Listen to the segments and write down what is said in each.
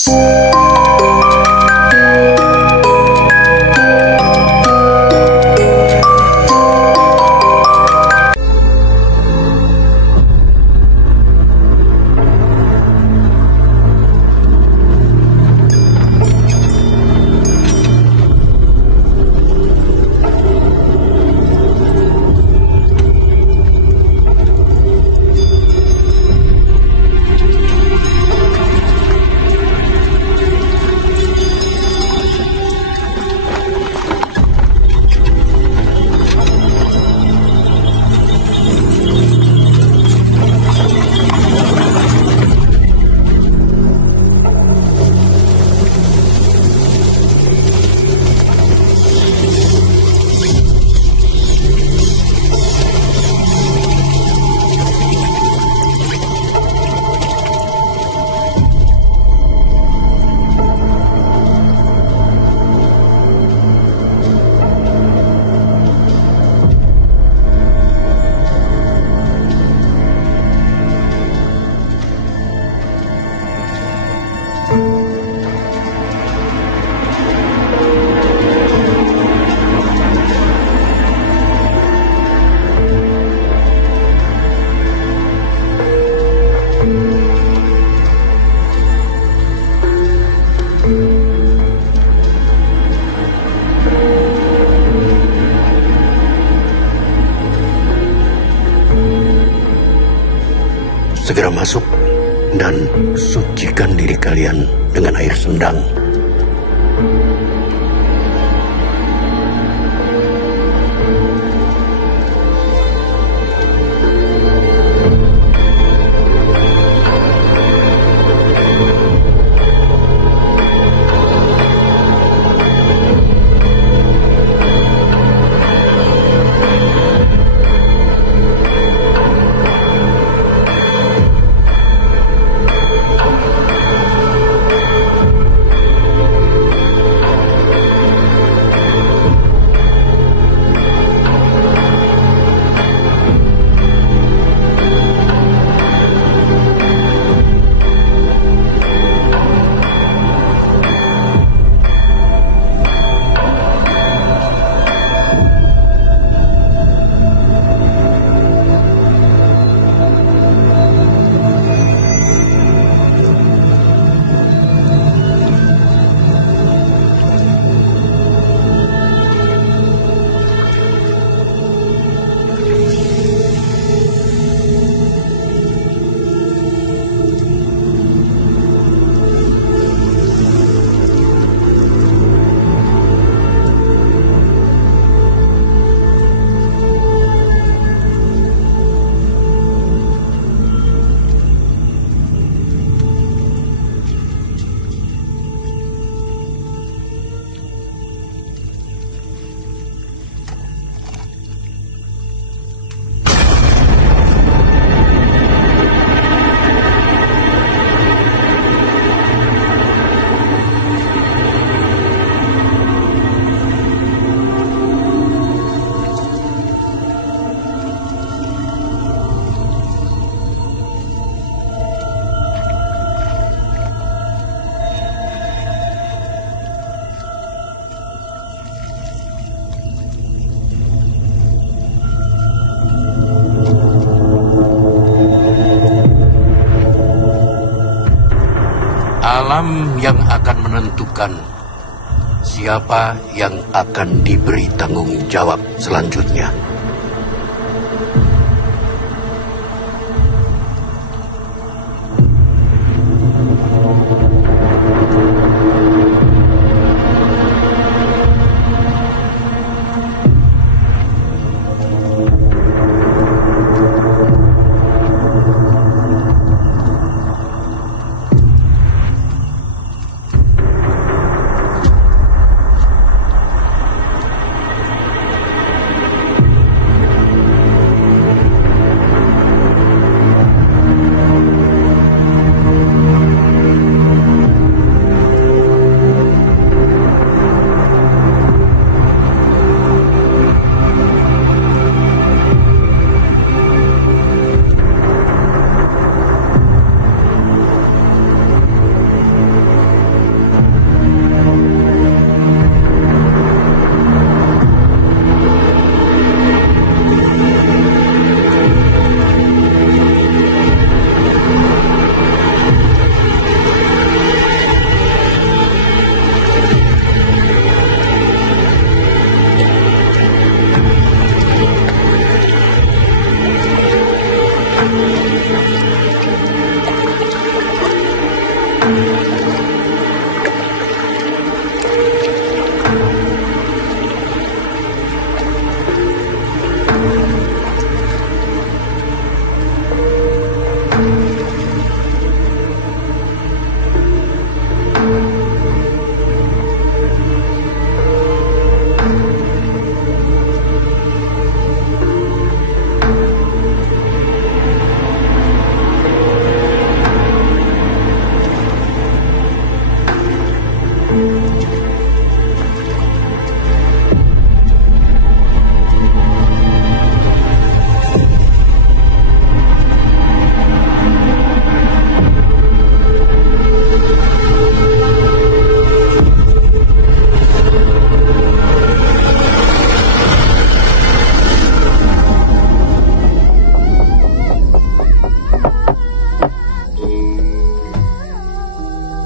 Segera masuk dan sucikan diri kalian dengan air sendang. Alam yang akan menentukan siapa yang akan diberi tanggung jawab selanjutnya.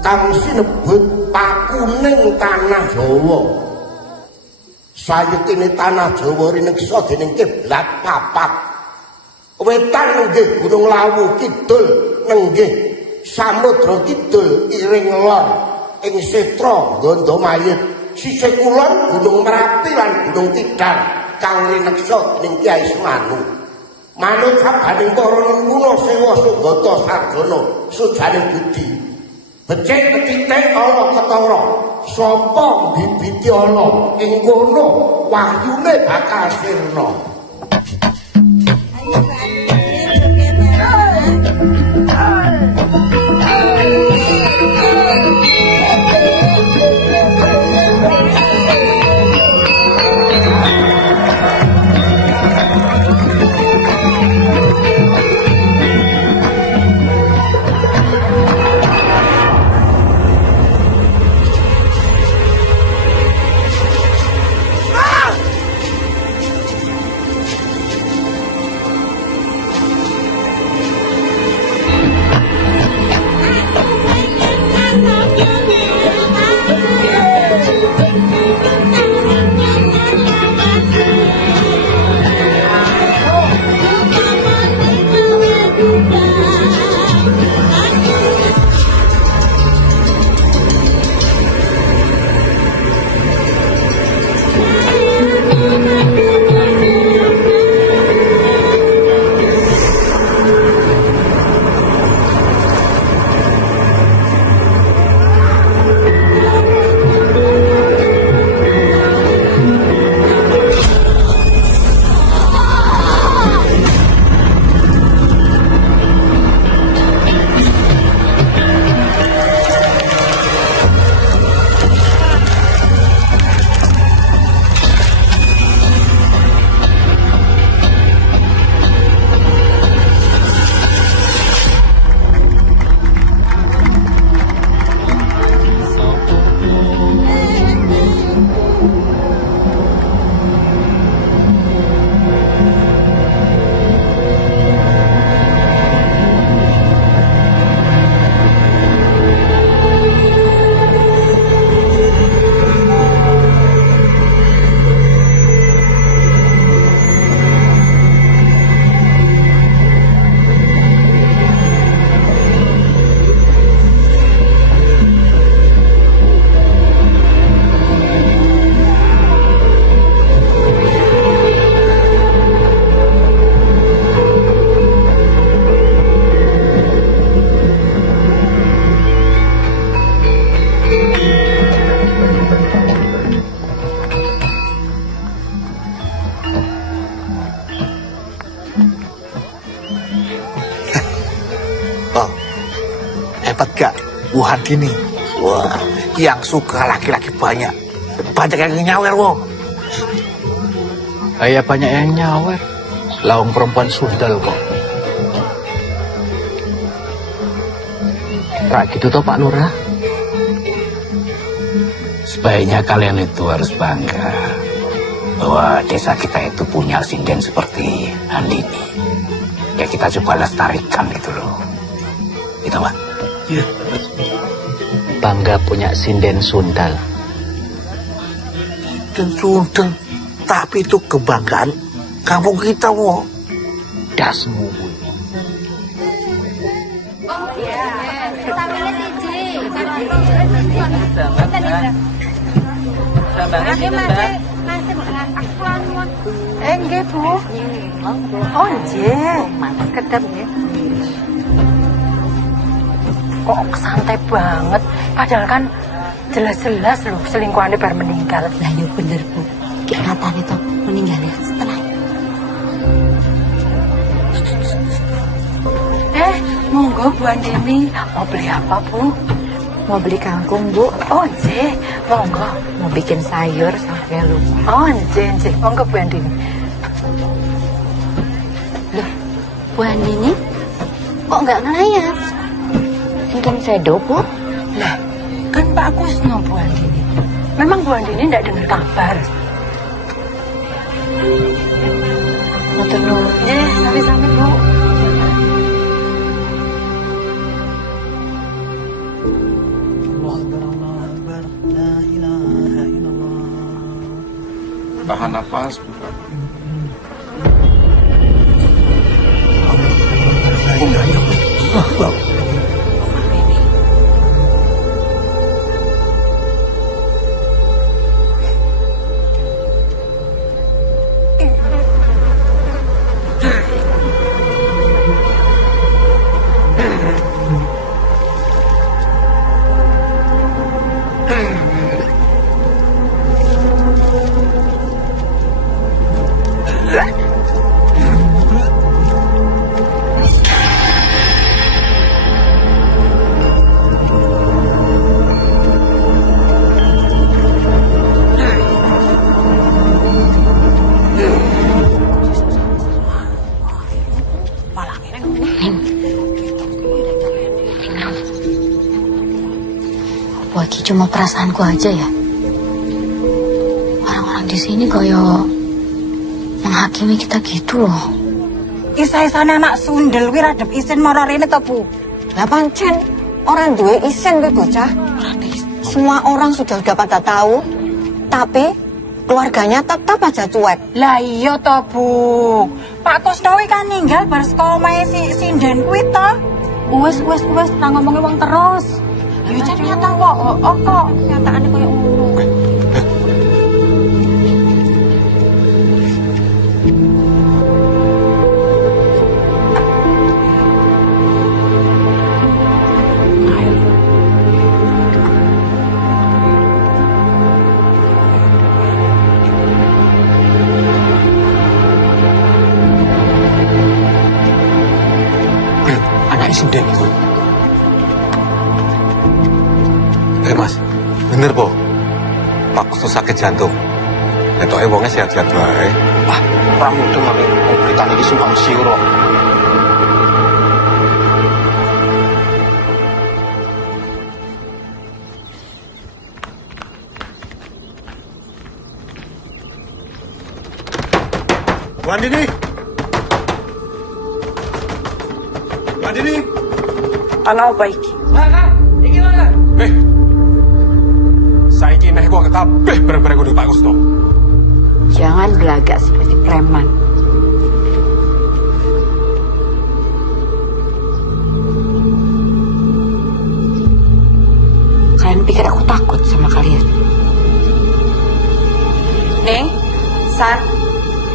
kang sinebut pakuning tanah Jawa. Sayekine tanah Jawa rineksa dening kiblat papat. Wetan nggih Gunung Lawu, kidul nenggih Samudra Kidul, iring lor ing Setra Gondomayit, sisih kulon Gunung Merapi lan Gunung Tidar kang rineksa dening Kyai Semanu. Manut sabaning para kuno sewa Sugata Sarjana sujaning budi. Becik ketitik ana ketara, sapa bibiti ana ing kono wahyune bakal sirna. Hebat gak Wuhan gini? Wah, yang suka laki-laki banyak. Banyak yang nyawer, wong. Kayak banyak yang nyawer. Lawang perempuan sundal kok. Rak gitu toh Pak Lurah. Sebaiknya kalian itu harus bangga bahwa desa kita itu punya sinden seperti Handini. Ya kita coba lestarikan gitu loh. Itu Pak. Iya. Bangga punya sinden sundal. Dan sundel. Tapi itu kebanggaan kampung kita, wong. Dasmu. Nggih, Bu. Oh, nggih. Kedap nggih. Kok santai banget. Padahal kan jelas-jelas loh selingkuhannya baru meninggal. Lah yo bener, Bu. Ki katane to meninggalnya setelah. Monggo Bu Andini. Mau beli apa, Bu? Mau beli kangkung, Bu. Oh, nggih. Monggo. Mau bikin sayur sampai lupa. Oh, nggih. Monggo Bu Andini. Loh, Bu Andini kok nggak ngelayat? Mungkin sedo, Bu. Lah, kan Pak Kusno Bu Andini. Memang Bu Andini enggak dengar kabar. Matur nuwun. Nggih, sami-sami, Bu. Tahan nafas. Wah, cuma perasaanku aja ya. Orang-orang di sini kayak menghakimi kita gitu loh. Isa-isane anak sundel kuwi radep isin mara rene to, Bu. Lah pancen orang duwe isin kuwi bocah. Semua orang sudah pada tahu, tapi keluarganya tetap aja cuek. Lah iya to, Bu. Pak Kusno kan ninggal bar saka omahe si sinden kuwi to. Wes ra ngomongin wong terus. Ya jan nyata kok. Kok nyataane koyo ngono. Anak sinden itu. Mas, bener po. Pak Kusno sakit jantung. Etoke wonge sehat-sehat wae. Wah, ora mudeng aku beritane iki simpang siur kok. Bu Andini. Bu Andini. Ana apa iki? Saiki neh kok kabeh bareng-bareng kudu Pak Kusno. Jangan belagak seperti preman. Kalian pikir aku takut sama kalian? Ning, San,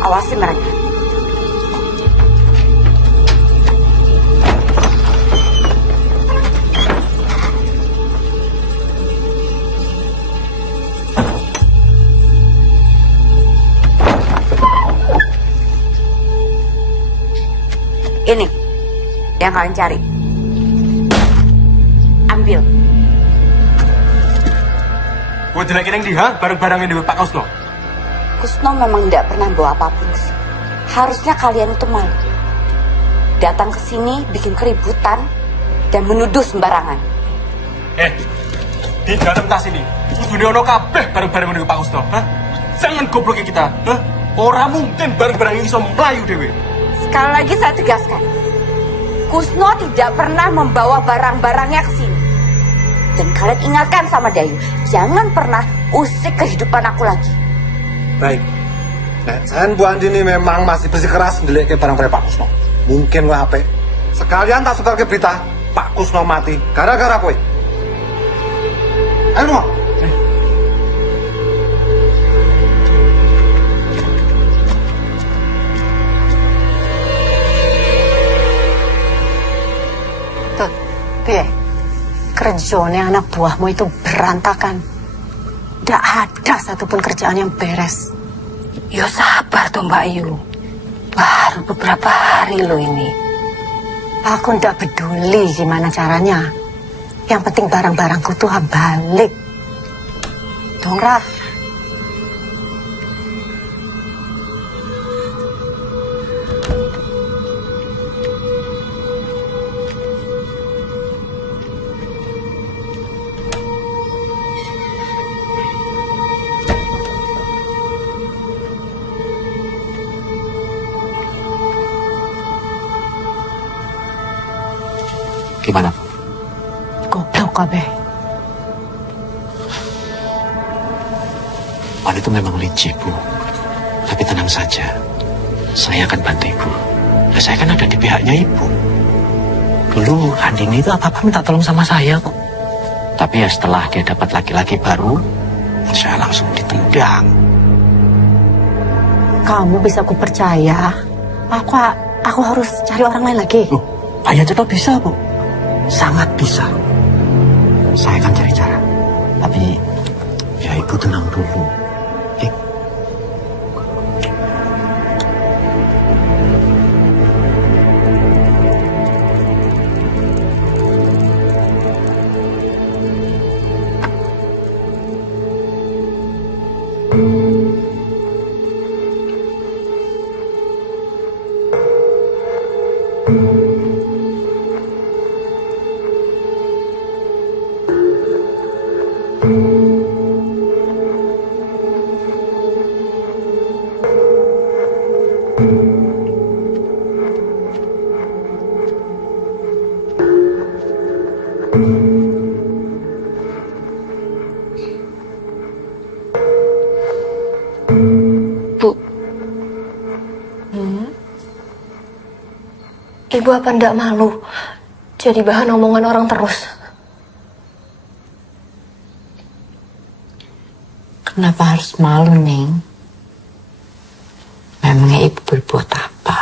awasi mereka. Ini yang kalian cari. Ambil. Gue dilagi neng dia bareng-bareng ini Pak Kusno. Kusno memang tidak pernah bawa apapun sih. Harusnya kalian itu malu. Datang ke sini bikin keributan dan menuduh sembarangan. Di dalam tas ini kudune ono kabeh bareng-bareng ini Pak Kusno. Jangan goblokin kita. Ora mungkin bareng-bareng ini iso mlayu dhewe. Sekali lagi saya tegaskan, Kusno tidak pernah membawa barang-barangnya ke sini. Dan kalian ingatkan sama Dayu, jangan pernah usik kehidupan aku lagi. Baik. Nah, saya Bu Andini memang masih bersikeras ndeleke barang-barang Pak Kusno. Mungkin wae apik. Sekalian tak sebarke berita Pak Kusno mati gara-gara kowe. Ayo mau. Tut, piye? Kerjanya anak buahmu itu berantakan. Tidak ada satupun kerjaan yang beres. Ya sabar tuh Mbak Ayu. Baru beberapa hari loh ini. Aku tidak peduli gimana caranya. Yang penting barang-barangku tuh balik. Dongra. Gimana? Goblok kabeh. Wan itu memang licik, Bu. Tapi tenang saja. Saya akan bantu Ibu. Nah, saya kan ada di pihaknya Ibu. Dulu Andini itu apa-apa minta tolong sama saya kok. Tapi ya setelah dia dapat laki-laki baru, saya langsung ditendang. Kamu bisa ku percaya. Aku harus cari orang lain lagi. Loh, Ayah Ceto bisa, Bu. Sangat bisa. Saya akan cari cara. Tapi ya Ibu tenang dulu. Bu. Ibu apa ndak malu jadi bahan omongan orang terus? Kenapa harus malu, Neng? Memangnya ibu berbuat apa?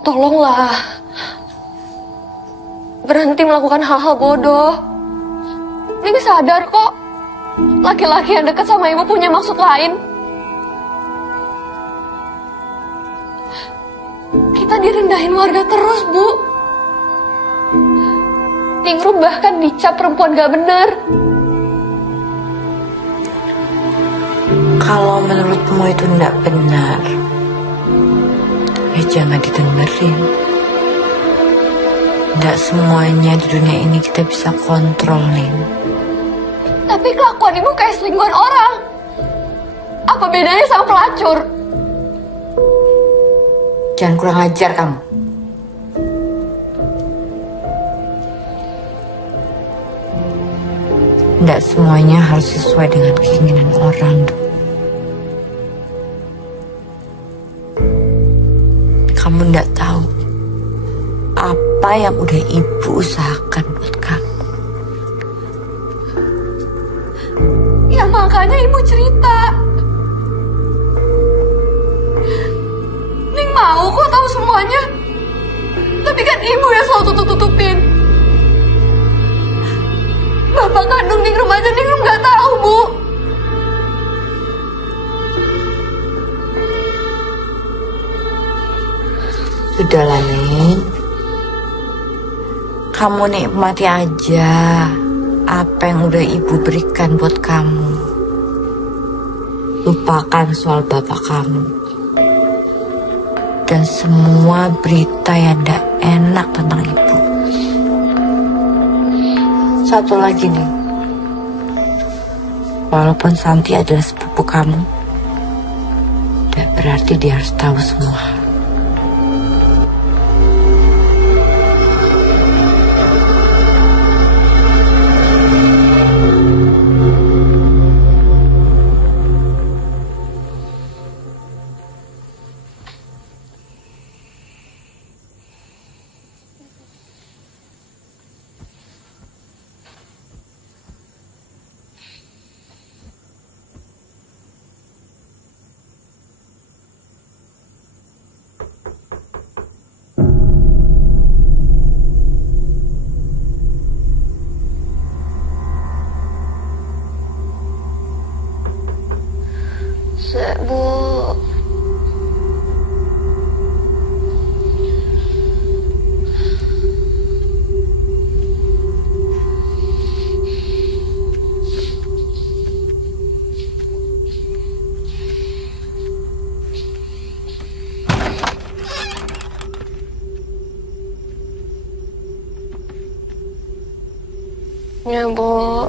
Tolonglah. Berhenti melakukan hal-hal bodoh. Neng sadar kok. Laki-laki yang dekat sama ibu punya maksud lain. Kita direndahin warga terus, Bu. Ningrum bahkan dicap perempuan gak benar. Kalau menurutmu itu tidak benar, ya jangan didengerin. Tidak semuanya di dunia ini kita bisa kontrol, Neng. Tapi kelakuan ibu kayak selingkuhan orang. Apa bedanya sama pelacur? Jangan kurang ajar kamu. Tidak semuanya harus sesuai dengan keinginan orang. Kamu tidak tahu apa yang udah ibu usahakan buat kamu. Ya makanya ibu cerita. Ning mau kok tahu semuanya. Tapi kan ibu yang selalu tutup-tutupin. Bapak kandung Ningrum aja Ningrum nggak tahu, Bu. Sudahlah, Neng. Kamu nikmati aja apa yang udah ibu berikan buat kamu. Lupakan soal bapak kamu. Dan semua berita yang tidak enak tentang ibu. Satu lagi nih. Walaupun Santi adalah sepupu kamu, tidak berarti dia harus tahu semua. Ya, Bu.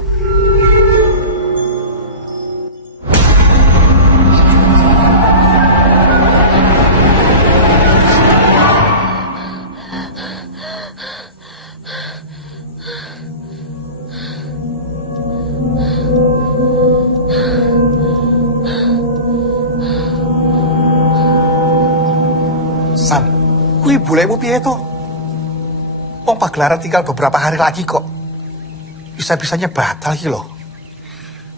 San, kui bolehmu piye to? Wong pagelaran tinggal beberapa hari lagi kok. Bisa-bisanya batal iki loh.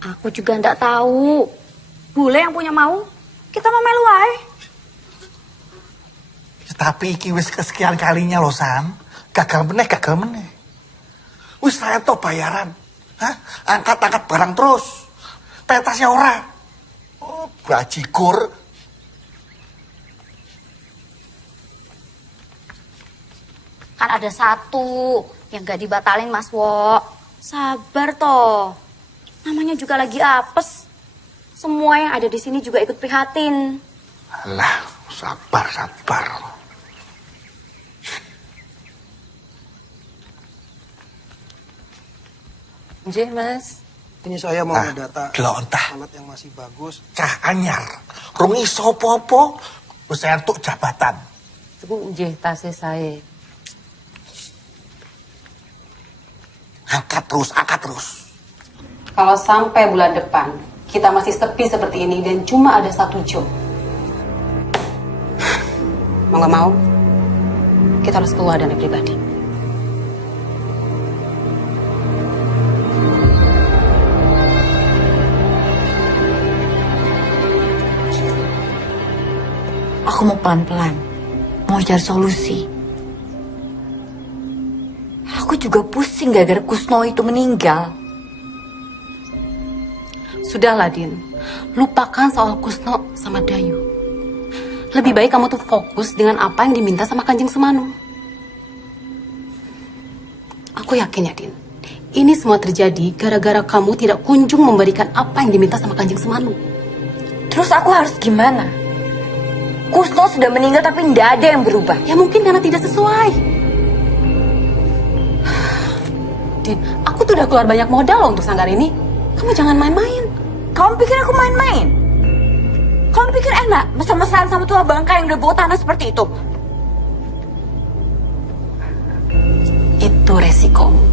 Aku juga ndak tahu. Bule yang punya mau, kita mau melu wae. Ya, tapi iki wis kesekian kalinya loh San. Gagal meneh. Wis saya to bayaran. Hah? Angkat-angkat barang terus. Pentasnya ora. Oh, bajigur. Kan ada satu yang gak dibatalin Mas Wo. Sabar toh. Namanya juga lagi apes. Semua yang ada di sini juga ikut prihatin. Alah, sabar. Nggih, Mas. Ini saya mau ngedata Glontah. alat yang masih bagus. Cah anyar. Rung iso apa-apa. Wis entuk jabatan. Iku nggih tasih saya. Angkat terus. Kalau sampai bulan depan kita masih sepi seperti ini dan cuma ada satu job, mau nggak mau kita harus keluar dari pribadi. Aku mau pelan-pelan. Mau cari solusi. Aku juga pusing gara-gara Kusno itu meninggal. Sudahlah, Din. Lupakan soal Kusno sama Dayu. Lebih baik kamu tuh fokus dengan apa yang diminta sama Kanjeng Semanu. Aku yakin ya, Din. Ini semua terjadi gara-gara kamu tidak kunjung memberikan apa yang diminta sama Kanjeng Semanu. Terus aku harus gimana? Kusno sudah meninggal tapi tidak ada yang berubah. Ya mungkin karena tidak sesuai. Din, aku tuh udah keluar banyak modal loh untuk sanggar ini. Kamu jangan main-main. Kamu pikir aku main-main? Kamu pikir enak mesra-mesraan sama tua bangka yang udah bawa tanah seperti itu? Itu resikomu.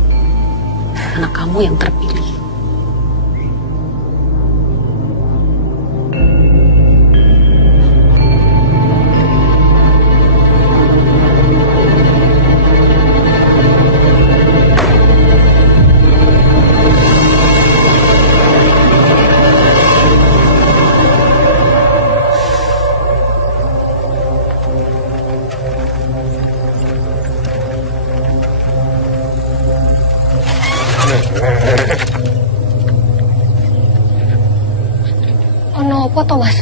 Karena kamu yang terpilih. Ono apa toh, Mas?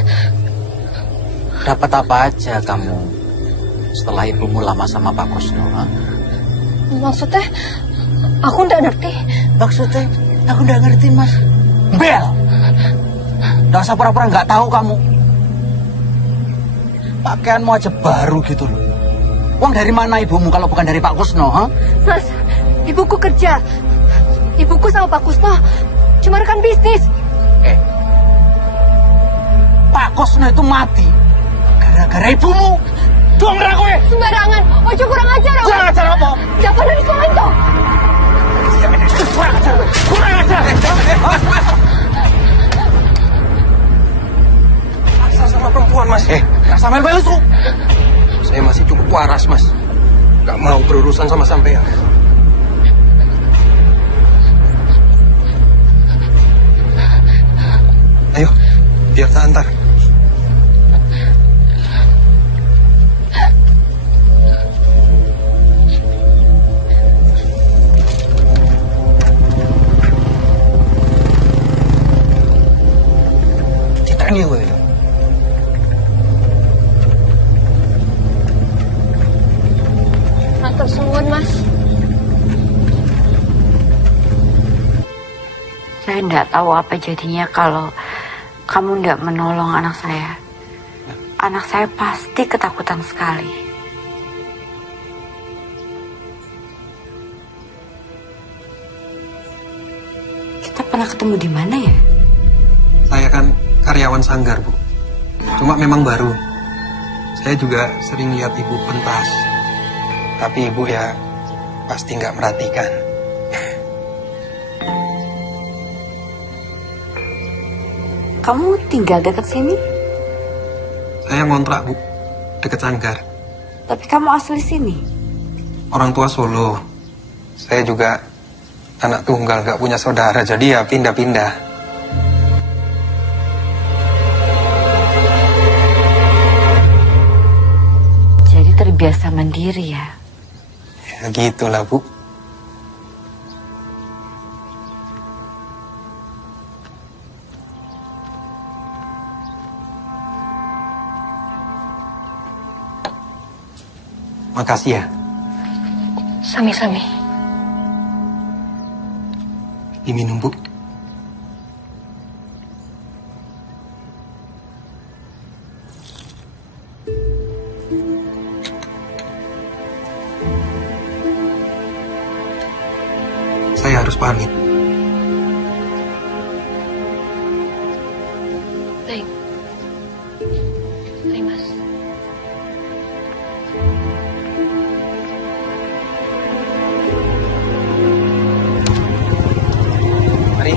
Dapat apa aja kamu setelah ibumu lama sama Pak Kusno? Ha? Maksudnya, aku nggak ngerti. Maksudnya, aku nggak ngerti, Mas. Bel! Nggak usah pura-pura nggak tahu kamu. Pakaianmu aja baru gitu loh. Uang dari mana ibumu kalau bukan dari Pak Kusno? Ha? Mas, ibuku kerja. Ibuku sama Pak Kusno cuma rekan bisnis. Pak Kusno itu mati gara-gara ibumu. Dong gue. Sembarangan, ojo kurang ajar. Kurang ajar apa? Dapat dari sekolah itu. Kurang ajar. Asal sama perempuan, Mas. Nggak sama belu tuh. Saya masih cukup waras, Mas. Gak mau berurusan sama sampean. Ayo, biar tak antar. Ditanya gue. Matur suwun, Mas. Saya tidak tahu apa jadinya kalau kamu tidak menolong anak saya. Anak saya pasti ketakutan sekali. pernah ketemu di mana ya? Saya kan karyawan sanggar, Bu. Cuma memang baru. Saya juga sering lihat ibu pentas. Tapi ibu ya pasti nggak merhatikan. Kamu tinggal dekat sini? Saya ngontrak, Bu. Deket sanggar. Tapi kamu asli sini? Orang tua Solo. Saya juga anak tunggal, nggak punya saudara. Jadi ya pindah-pindah. Jadi terbiasa mandiri ya? Ya gitulah, Bu. Makasih ya. Sami-sami. Diminum, Bu. Saya harus pamit. Baik. Baik, Mas. Mari.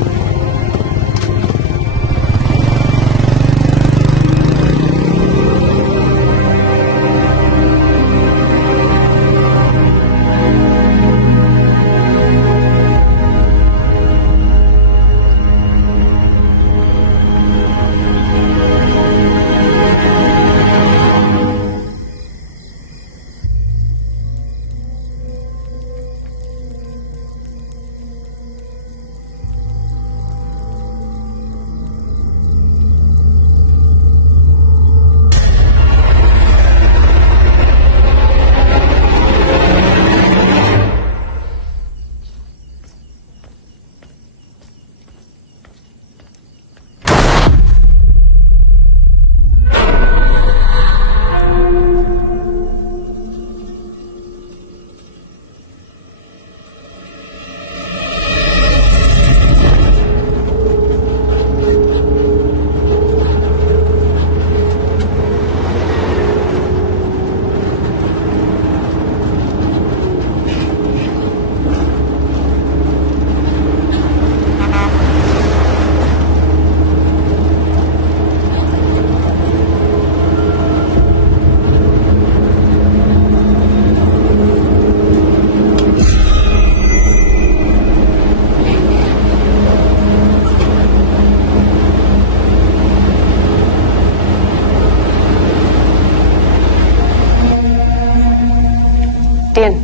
Din,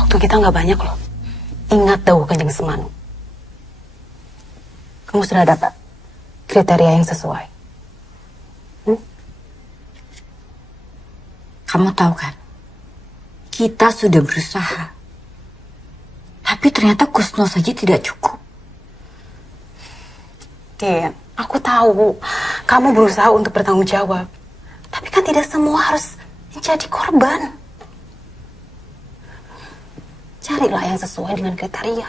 waktu kita nggak banyak loh. Ingat dahulu Kanjeng Semanu. Kamu sudah dapat kriteria yang sesuai. Kamu tahu kan? Kita sudah berusaha. Tapi ternyata Kusno saja tidak cukup. Din, aku tahu kamu berusaha untuk bertanggung jawab. Tapi kan tidak semua harus menjadi korban. Carilah yang sesuai dengan kriteria.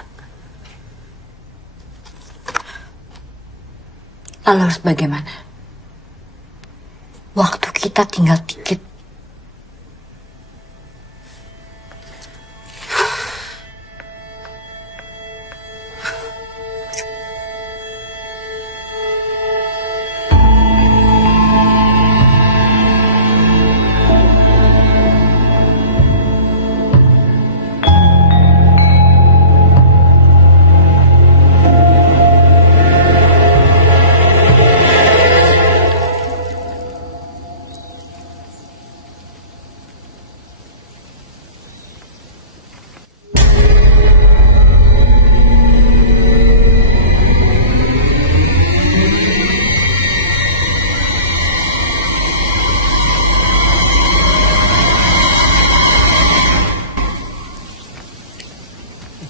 Lalu harus bagaimana? Waktu kita tinggal dikit.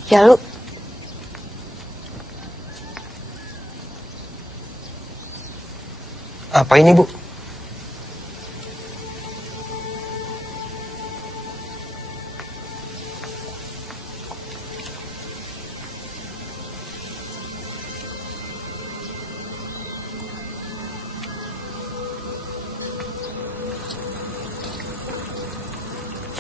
Ya lu, Apa ini, Bu?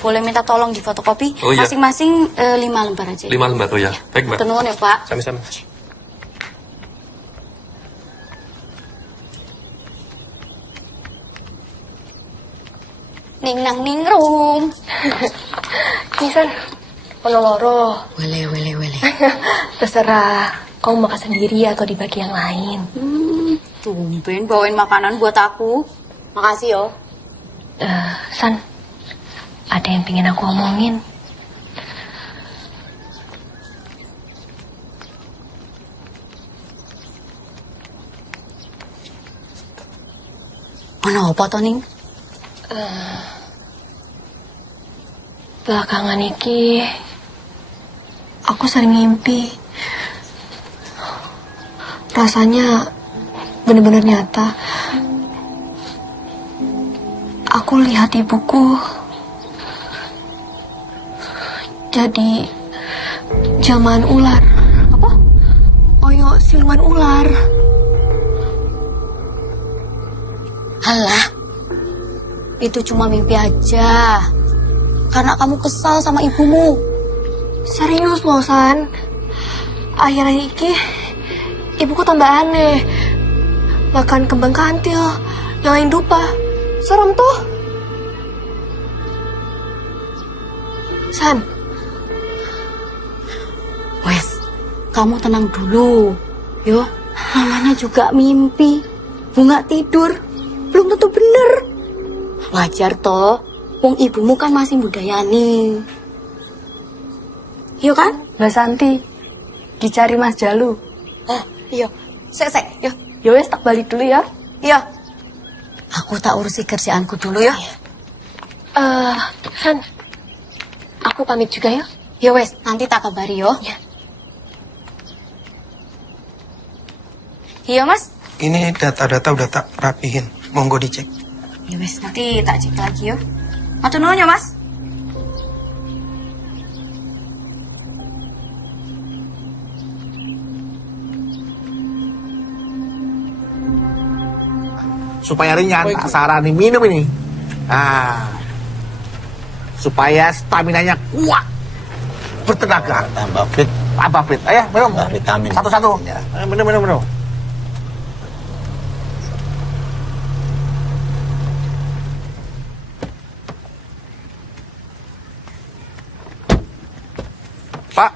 boleh minta tolong di fotokopi? Oh, iya. Masing-masing 5 lembar aja. 5 lembar, oh ya. Baik, Mbak. Tenun ya, Pak. Sami-sami. Ning nang ning rum. Nisan, ono loro. Wele. Terserah, kamu makan sendiri atau dibagi yang lain. Tumben bawain makanan buat aku. Makasih yo. San, ada yang pengen aku omongin. Mana apa to, Ning? Belakangan iki, aku sering mimpi. Rasanya bener-bener nyata. Aku lihat ibuku jadi jaman ular. Apa? Oyo siluman ular. Halah, itu cuma mimpi aja. Karena kamu kesal sama ibumu. Serius loh, San. Akhir-akhir iki, ibuku tambah aneh. Makan kembang kantil, nyalain dupa. Serem tuh. San. Wes, kamu tenang dulu. Yo, namanya juga mimpi. Bunga tidur, belum tentu bener. Wajar toh, wong ibumu kan masih budayani. Iya kan? Mbak Santi, dicari Mas Jalu. Iya. Sek, yo. Ya wes, tak balik dulu ya. Iya. Aku tak urusi kerjaanku dulu ya. San, aku pamit juga ya. Ya wes, nanti tak kabari yo. Ya. Iya, Mas. Ini data-data udah tak rapihin. Monggo dicek. Ya wes, nanti tak cek lagi yo. Matur nuwun ya, Mas. Supaya ringan, tak sarani minum ini. Supaya stamina-nya kuat, bertenaga. Tambah fit. Tambah fit. Ayo, minum. Vitamin. Satu-satu. Ya. Ayo, minum. Pak,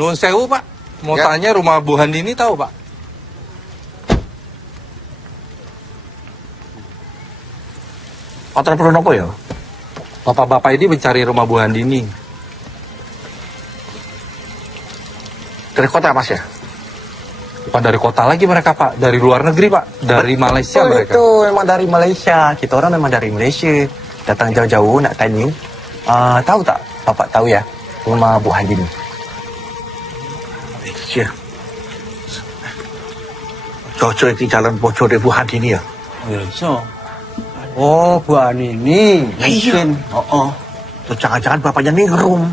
nuwun sewu Pak. Mau Ya. tanya rumah Bu Handini tahu Pak? Kotor perlu nopo ya? Bapak-bapak ini mencari rumah Bu Handini. Dari kota Mas ya? Bukan dari kota lagi mereka Pak, dari luar negeri Pak, dari Malaysia mereka. Itu memang dari Malaysia. Kita orang memang dari Malaysia. Datang jauh-jauh nak tanya. Tahu tak? Bapak tahu ya? Rumah Bu Handini. Iya. Cocok di jalan bocor dari Bu Handini ya? Oh, Bu Handini. Iya. Tuh, jangan-jangan bapaknya ningrum.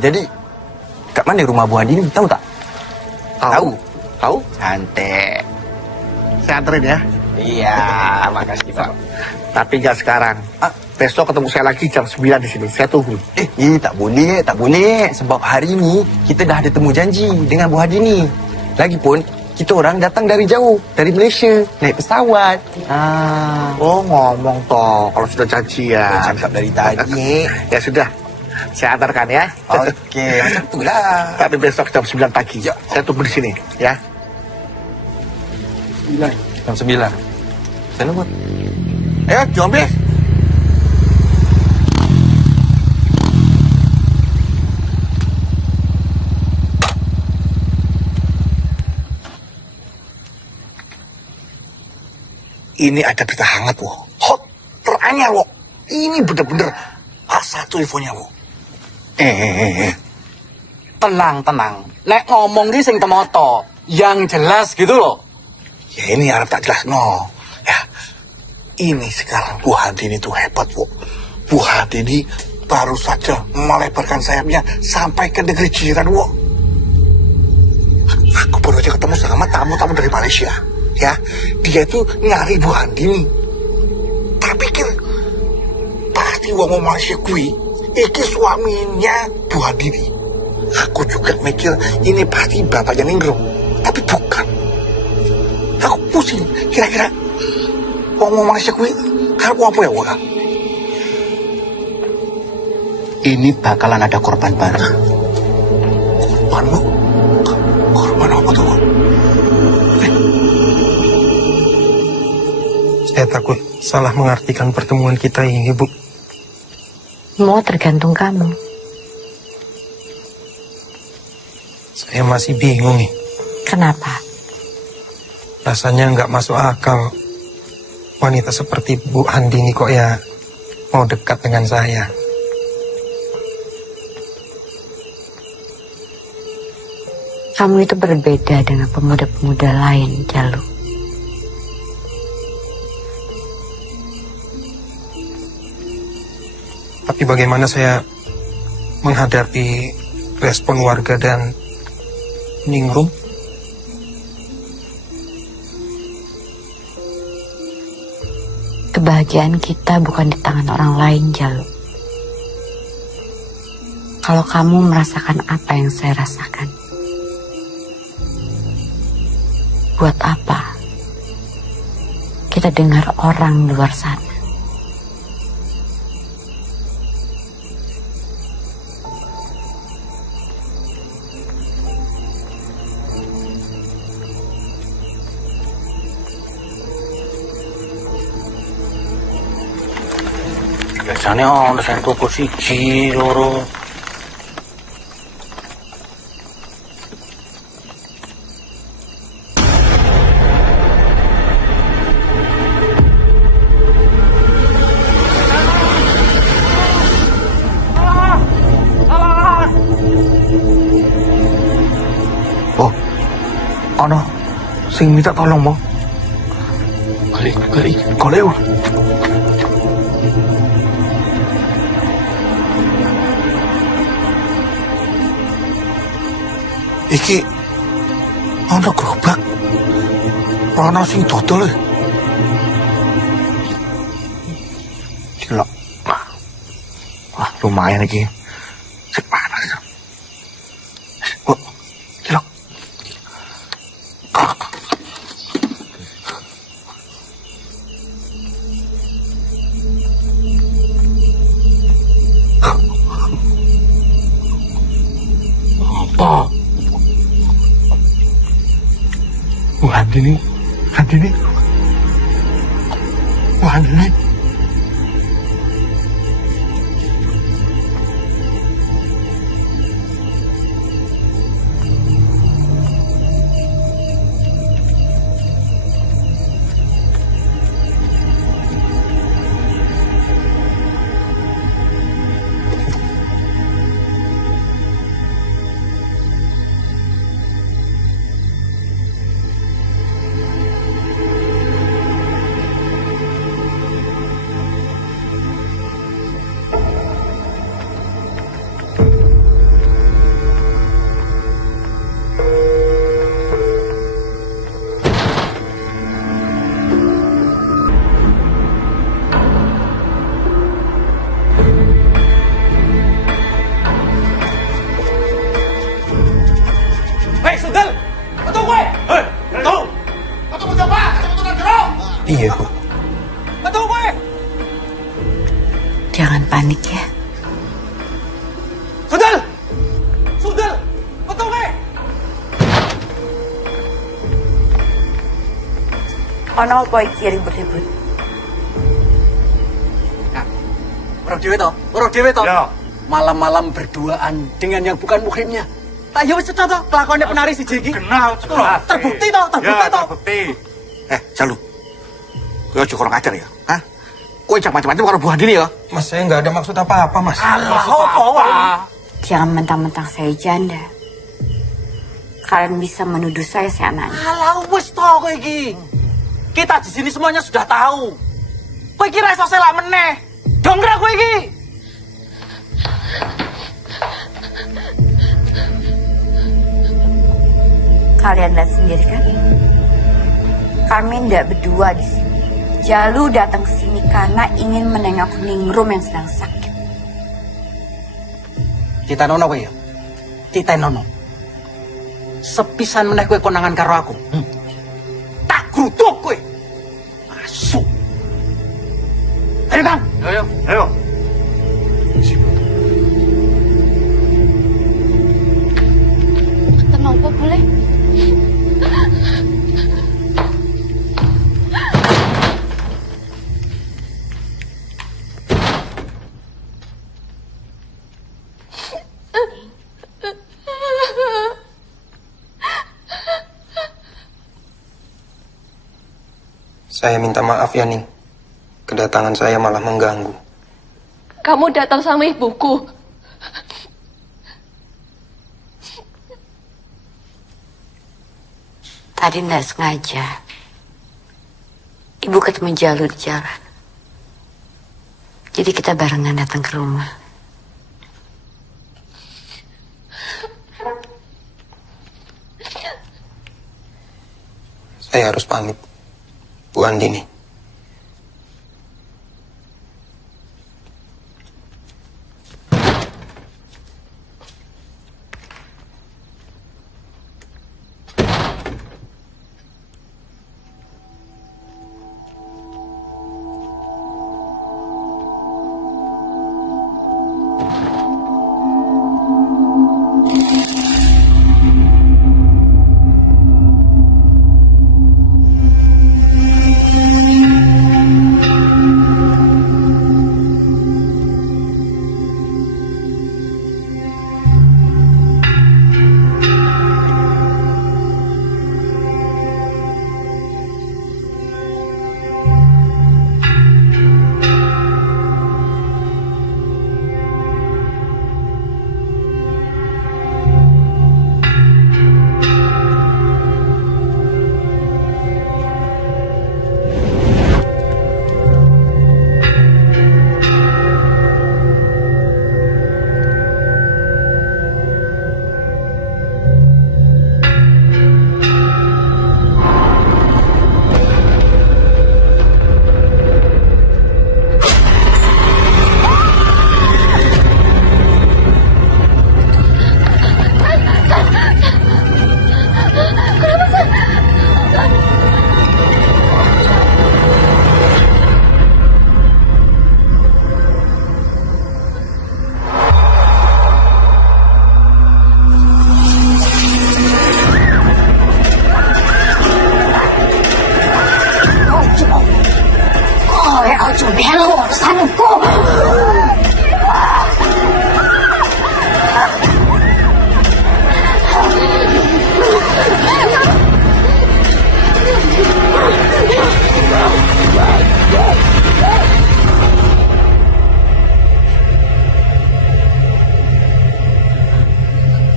Jadi kat mana rumah Bu Handini? Tahu tak? Tahu? Cantik. Saya anterin ya. Iya, makasih Pak. Tapi nggak sekarang. Besok ketemu saya lagi jam 9 di sini. Saya tunggu. Tak boleh. Sebab hari ini kita dah ada temu janji dengan Bu Handini. Lagipun, kita orang datang dari jauh, dari Malaysia, naik pesawat. Oh, ngomong toh. Kalau sudah janjian. Cakap dari tadi. Ya sudah. Saya antarkan ya. Oke, macam tu lah. Tapi besok jam 9 pagi. Ya. Saya tunggu di sini. Ya. Jam 9. Saya nunggu. Ayo, jombe. Ini ada berita hangat, wo. Hot, teranyar, wo. Ini bener-bener A1 infonya, wo. Tenang. Nek ngomong ki sing temoto, yang jelas gitu loh. Ya ini harap tak jelas, no. Ya, ini sekarang Bu Handini itu hebat, wo. Bu Handini baru saja melebarkan sayapnya sampai ke negeri jiran, wo. Aku baru aja ketemu sama tamu-tamu dari Malaysia. Ya, dia itu nyari Bu Handini. Tak pikir pasti wong Malaysia kui iki suaminya Bu Handini. Aku juga mikir ini pasti bapaknya Ningrum, tapi bukan. Aku pusing, kira-kira ngomong Malaysia kuwi karep apa ya wah? Ini bakalan ada korban baru. Korban Bu? Korban apa tuh? Saya takut salah mengartikan pertemuan kita ini, Bu. Mau tergantung kamu. Saya masih bingung nih. Kenapa? Rasanya nggak masuk akal. Wanita seperti Bu Handini kok ya mau dekat dengan saya. Kamu itu berbeda dengan pemuda-pemuda lain, Jalu. Tapi bagaimana saya menghadapi respon warga dan Ningrum? Kebahagiaan kita bukan di tangan orang lain, Jalu. Kalau kamu merasakan apa yang saya rasakan, buat apa kita dengar orang luar sana? Biasanya ono sing tuku siji, loro. Oh, ono sing minta tolong mau. Golek. Iki ono gerobak, ono sing dodol. Cilok. Wah, lumayan iki. Sik panas. Kok cilok. Apa? Handini. Iya, Bu. Jangan panik ya. Sudal, betul gue. Ono apa iki ribut-ribut? Orang dewe to. Malam-malam berduaan dengan yang bukan muhrimnya. Tak yo wis cocok to kelakuannya penari siji iki. Kenal, terbukti to. Jalu. Kowe aja kurang ajar ya. Hah? Kowe jak macam-macam karo Bu Handini ya? Mas, saya nggak ada maksud apa-apa, Mas. Jangan mentang-mentang saya janda. Kalian bisa menuduh saya seenaknya. Alah wis to kowe iki. Kita di sini semuanya sudah tahu. Kowe kira iso selak meneh. Dongkrak kowe iki. Kalian lihat sendiri kan? Kami tidak berdua di sini. Jalu datang ke sini karena ingin menengok Ningrum yang sedang sakit. Citenono kowe ya. Citenono. Sepisan meneh kowe konangan karo aku. Tak gruduk kowe. Masuk. Ayo Kang. Ayo. Kenapa boleh? Saya minta maaf ya, Ning. Kedatangan saya malah mengganggu. Kamu datang sama ibuku. Tadi nggak sengaja. Ibu ketemu Jalu di jalan. Jadi kita barengan datang ke rumah. Saya harus pamit, Bu Andini.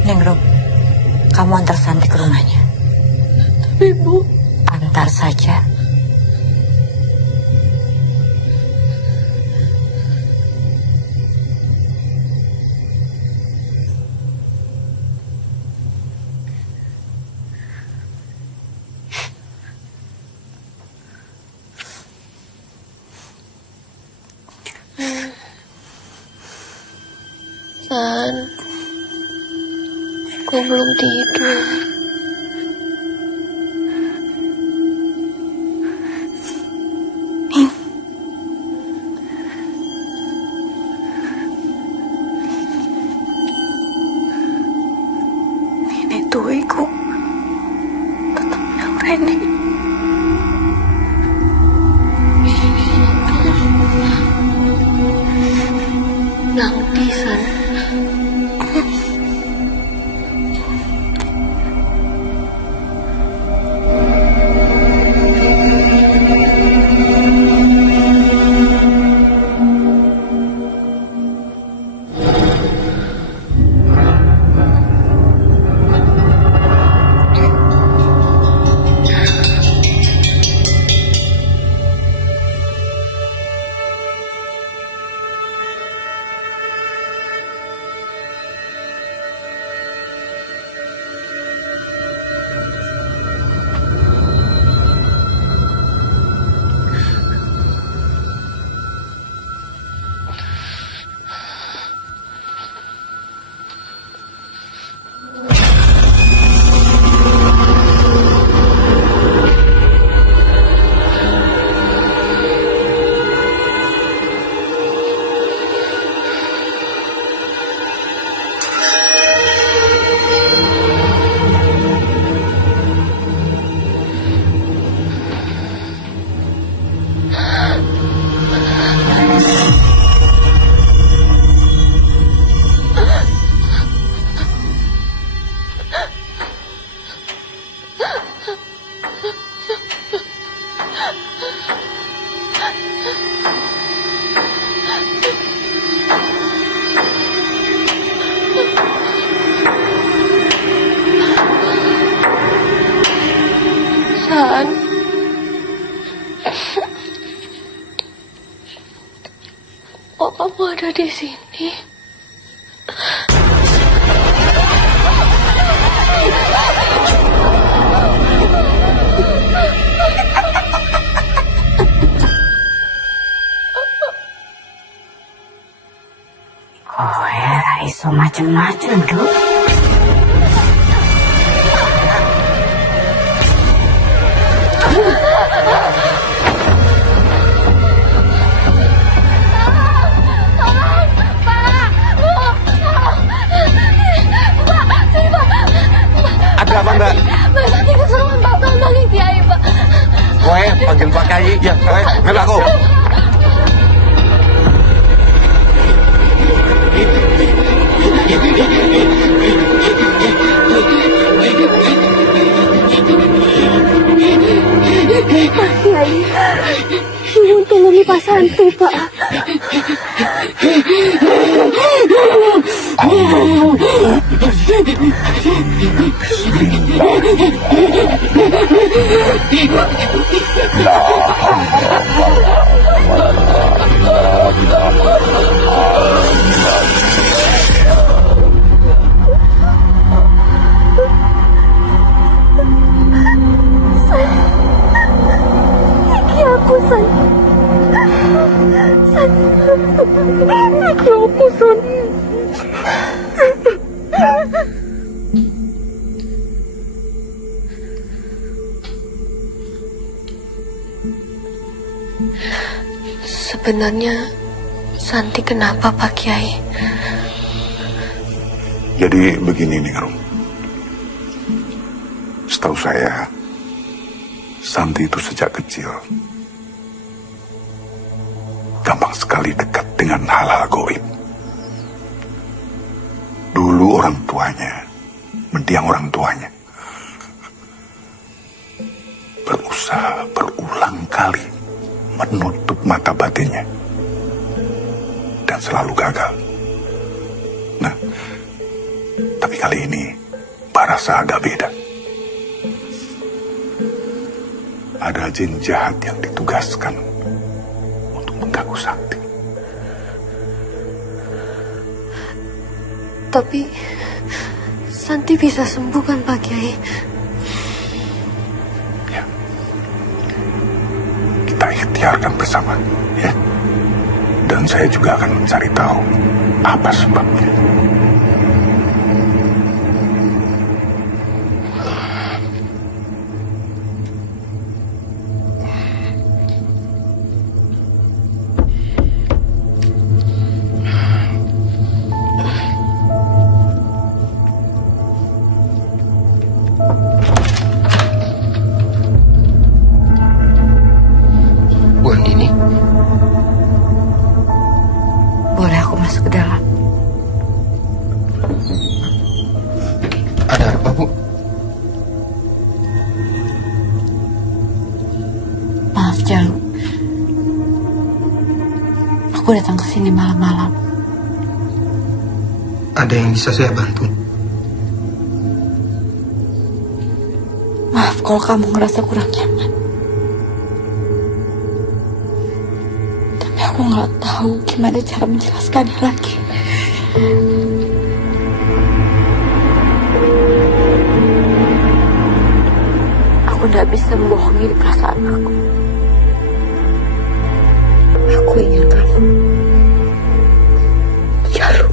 Ningrum, kamu antar Santi ke rumahnya. Tapi Bu, Antar saja. San, gue belum tidur. Nenek tuiku tetap yang Reni. Nanti, San. Kamu ada di sini. Oh ya, iso macem-macem, Duk. Ada apa, Mbak? Mbak Santi kesurupan Pak Bambang Kiai, Pak. Kowe panggil Pak Kiai. Ya, kowe melu aku. Pak Kiai, Ibu tolongi Pak Santi, Pak. Iki aku, San. Iki aku, San. Sebenarnya Santi kenapa, Pak Kiai? Jadi begini nih, Rum. Setahu saya, Santi itu sejak kecil gampang sekali dekat dengan hal-hal gaib. Dulu orang tuanya, mendiang orang tuanya, berusaha berulang kali menutup mata batinnya dan selalu gagal. Nah, tapi kali ini Barasa agak beda. Ada jin jahat yang ditugaskan untuk mengganggu Sakti. Tapi Santi bisa sembuh kan, Pak Kiai? Ya. Kita ikhtiarkan bersama, ya. Dan saya juga akan mencari tahu apa sebabnya. Bu Andini, Boleh aku masuk ke dalam? ada apa, Bu? Maaf, Jalu. Aku datang ke sini malam-malam. Ada yang bisa saya bantu? Maaf kalau kamu ngerasa kurang nyaman. Tapi aku nggak tahu gimana cara menjelaskannya lagi. Aku nggak bisa membohongi perasaan aku. Aku ingin kamu. Jalu.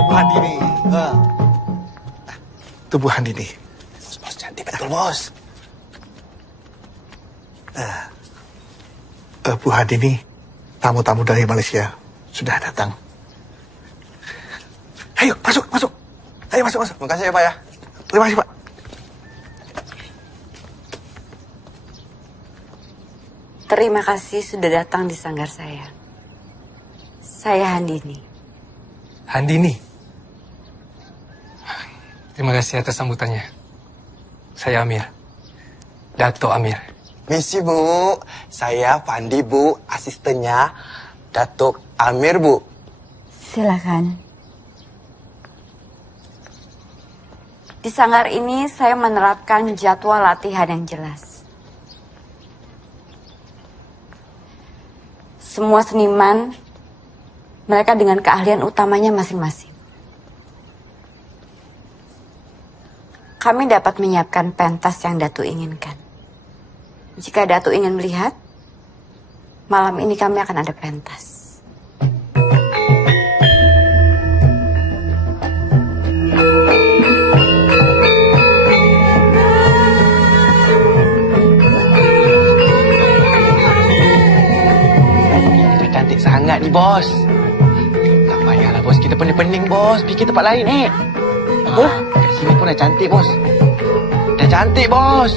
Bu Handini. Itu Bu Handini. Bos cantik betul bos. Bu Handini, tamu-tamu dari Malaysia sudah datang. Ayo masuk, masuk. Ayo masuk, masuk. Makasih ya Pak ya. Terima kasih Pak. Terima kasih sudah datang di sanggar saya. Saya Handini. Handini. Terima kasih atas sambutannya. Saya Amir. Dato Amir. Misi Bu, saya Pandi Bu, asistennya Datuk Amir Bu. Silakan. Di sanggar ini saya menerapkan jadwal latihan yang jelas. Semua seniman, mereka dengan keahlian utamanya masing-masing. Kami dapat menyiapkan pentas yang Datuk inginkan. Jika Datuk ingin melihat, malam ini kami akan ada pentas. Cantik sangat nih bos. Tak payahlah bos, kita pening-pening bos. Pergi tempat lain kat sini pun dah cantik bos. Dah cantik bos.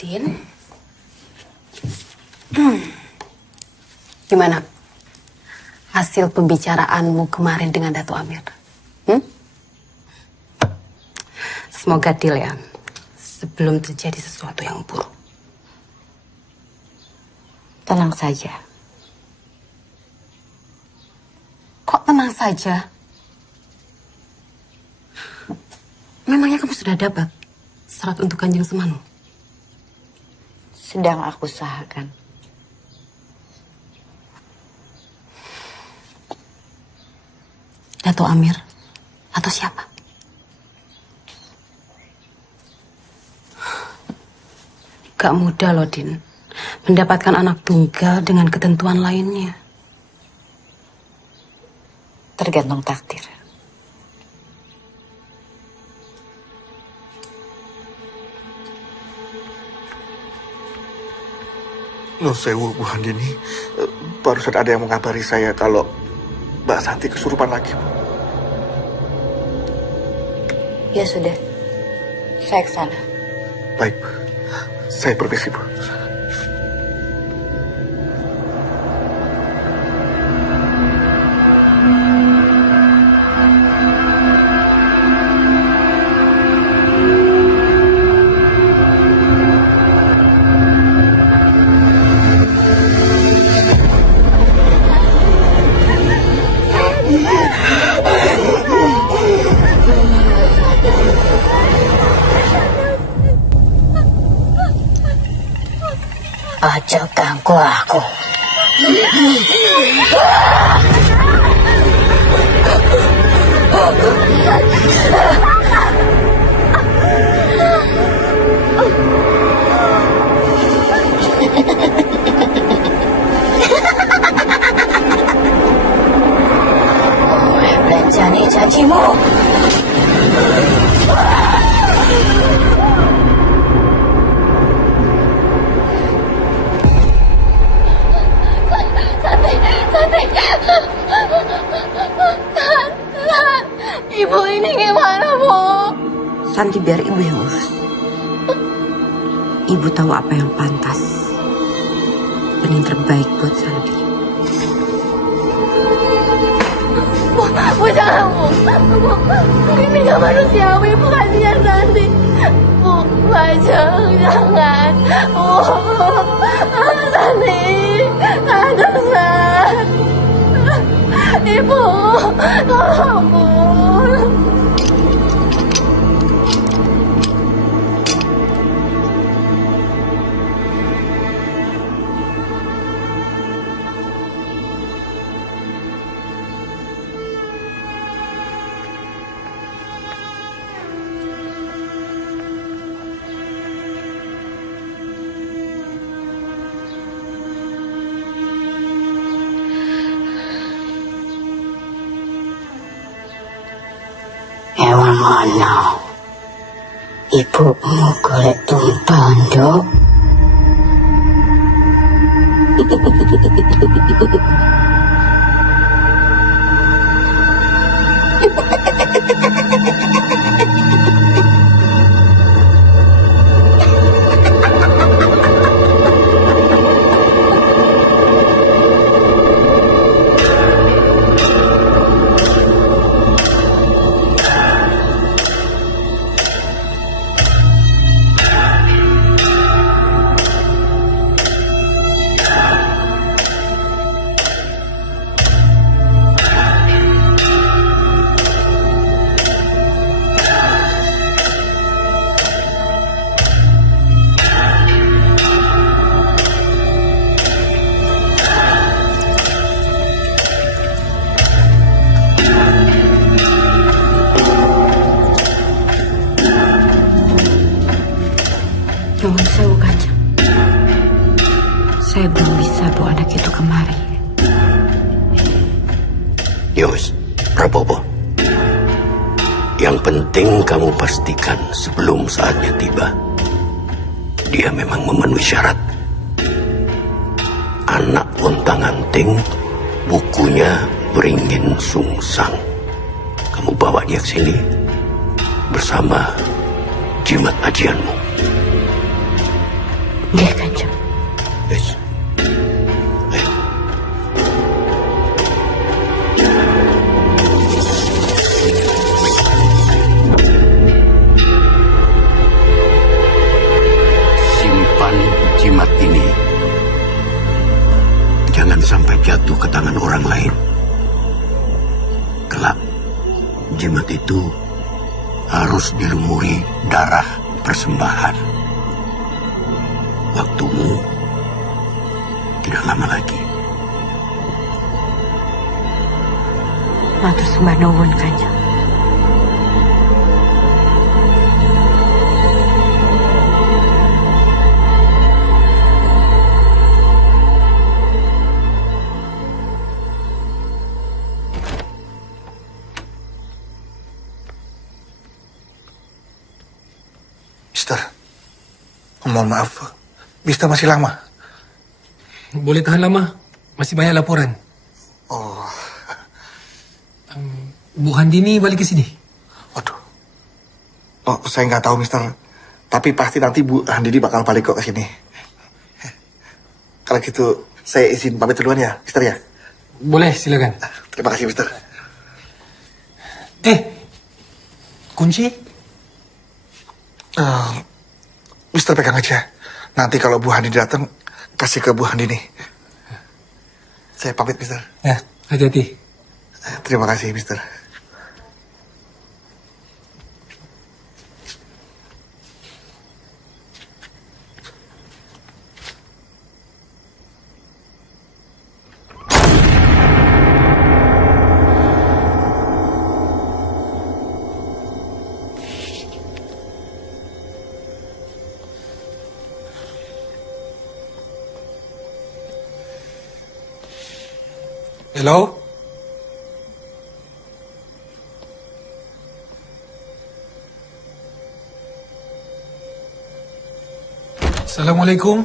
Din? Gimana hasil pembicaraanmu kemarin dengan Dato Amir? Semoga deal ya, sebelum terjadi sesuatu yang buruk. Tenang saja. Kok tenang saja? Memangnya kamu sudah dapat syarat untuk Kanjeng Semanu? Sedang aku usahakan. Dato Amir atau siapa? Gak mudah loh, Din. Mendapatkan anak tunggal dengan ketentuan lainnya. Tergantung takdir. Nuh sewu Bu Handini, barusan ada yang mengabari saya kalau Mbak Santi kesurupan lagi. Ya sudah, saya ke sana. Baik, saya permisi Bu. Ojo ganggu aku. Belanjani janjimu. Ibu ini gimana, Bu? Santi biar ibu yang urus. Ibu tahu apa yang pantas dan yang terbaik buat Santi. Bu, jangan, Bu. Ini gak manusiawi, Bu. Kasihan Santi. Bu, jangan. Bu, Santi. Aduh, San. Ibu, tolong, Bu. Ewan mana ibumu golek tumpal, Nduk? Nyuwun sewu, Kanjeng. Saya belum bisa bawa anak itu kemari. Yos, Rapopo. Yang penting kamu pastikan sebelum saatnya tiba, dia memang memenuhi syarat. Anak Lontang-Anting, bukunya beringin sungsang. Kamu bawa dia ke sini bersama jimat ajianmu. Nggih, Kanjeng. Yes. Simpan jimat ini. Jangan sampai jatuh ke tangan orang lain. Kelak, jimat itu harus dilumuri darah persembahan. Waktumu tidak lama lagi. Matur sembah nuwun, Kanjeng. Mister, mohon maaf. Mister masih lama? Boleh tahan lama. Masih banyak laporan. Oh. Bu Handini balik ke sini. Oh, saya nggak tahu, Mister. Tapi pasti nanti Bu Handini bakal balik kok ke sini. Kalau gitu, saya izin pamit duluan ya, Mister ya. Boleh, silakan. Terima kasih, Mister. Kunci? Mister pegang aja. Nanti kalau Bu Handini datang, kasih ke Bu Handini. Saya pamit, Mister. Ya, hati-hati. Terima kasih, Mister. Hello? Assalamualaikum.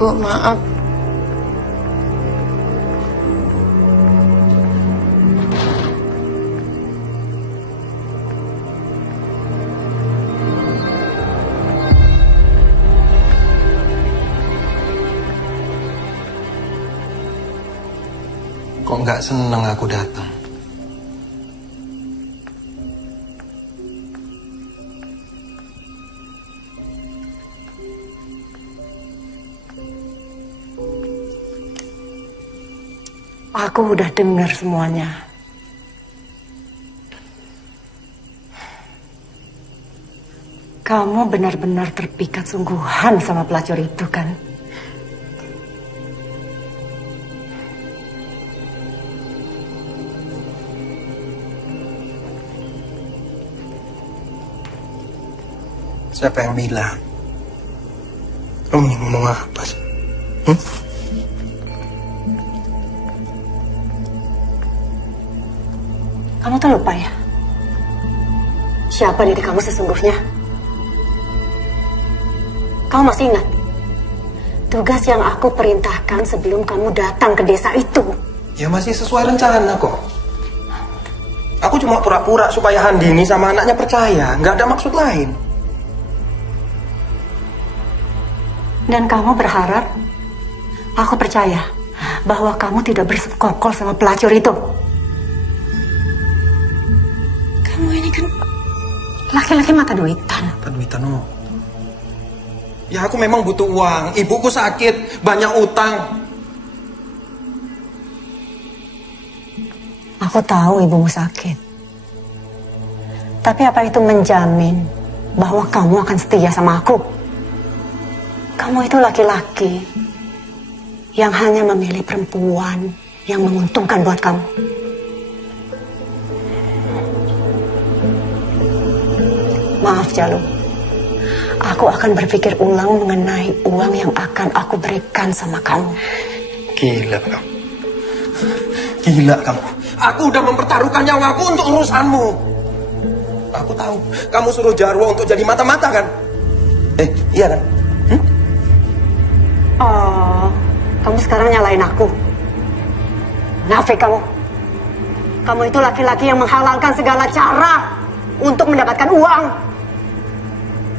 Bu, maaf. Kok nggak seneng aku datang? Aku udah dengar semuanya. Kamu benar-benar terpikat sungguhan sama pelacur itu kan? Siapa yang bilang? Kamu ini ngomong apa sih? Kamu tuh lupa ya? Siapa diri kamu sesungguhnya? Kamu masih ingat? Tugas yang aku perintahkan sebelum kamu datang ke desa itu. Ya masih sesuai rencana kok. Aku cuma pura-pura supaya Handini sama anaknya percaya. Nggak ada maksud lain. Dan kamu berharap aku percaya bahwa kamu tidak bersekongkol sama pelacur itu. Kamu ini kan laki-laki mata duitan. Mata duitan, oh. Ya aku memang butuh uang. Ibuku sakit, banyak utang. Aku tahu ibumu sakit. Tapi apa itu menjamin bahwa kamu akan setia sama aku? Kamu itu laki-laki yang hanya memilih perempuan yang menguntungkan buat kamu. Maaf, Jaluk. Aku akan berpikir ulang mengenai uang yang akan aku berikan sama kamu. Gila kamu. Gila kamu. Aku udah mempertaruhkan nyawaku untuk urusanmu. Aku tahu kamu suruh Jarwo untuk jadi mata-mata kan? Iya kan? Oh, kamu sekarang nyalain aku. Nafik kamu. Kamu itu laki-laki yang menghalalkan segala cara untuk mendapatkan uang.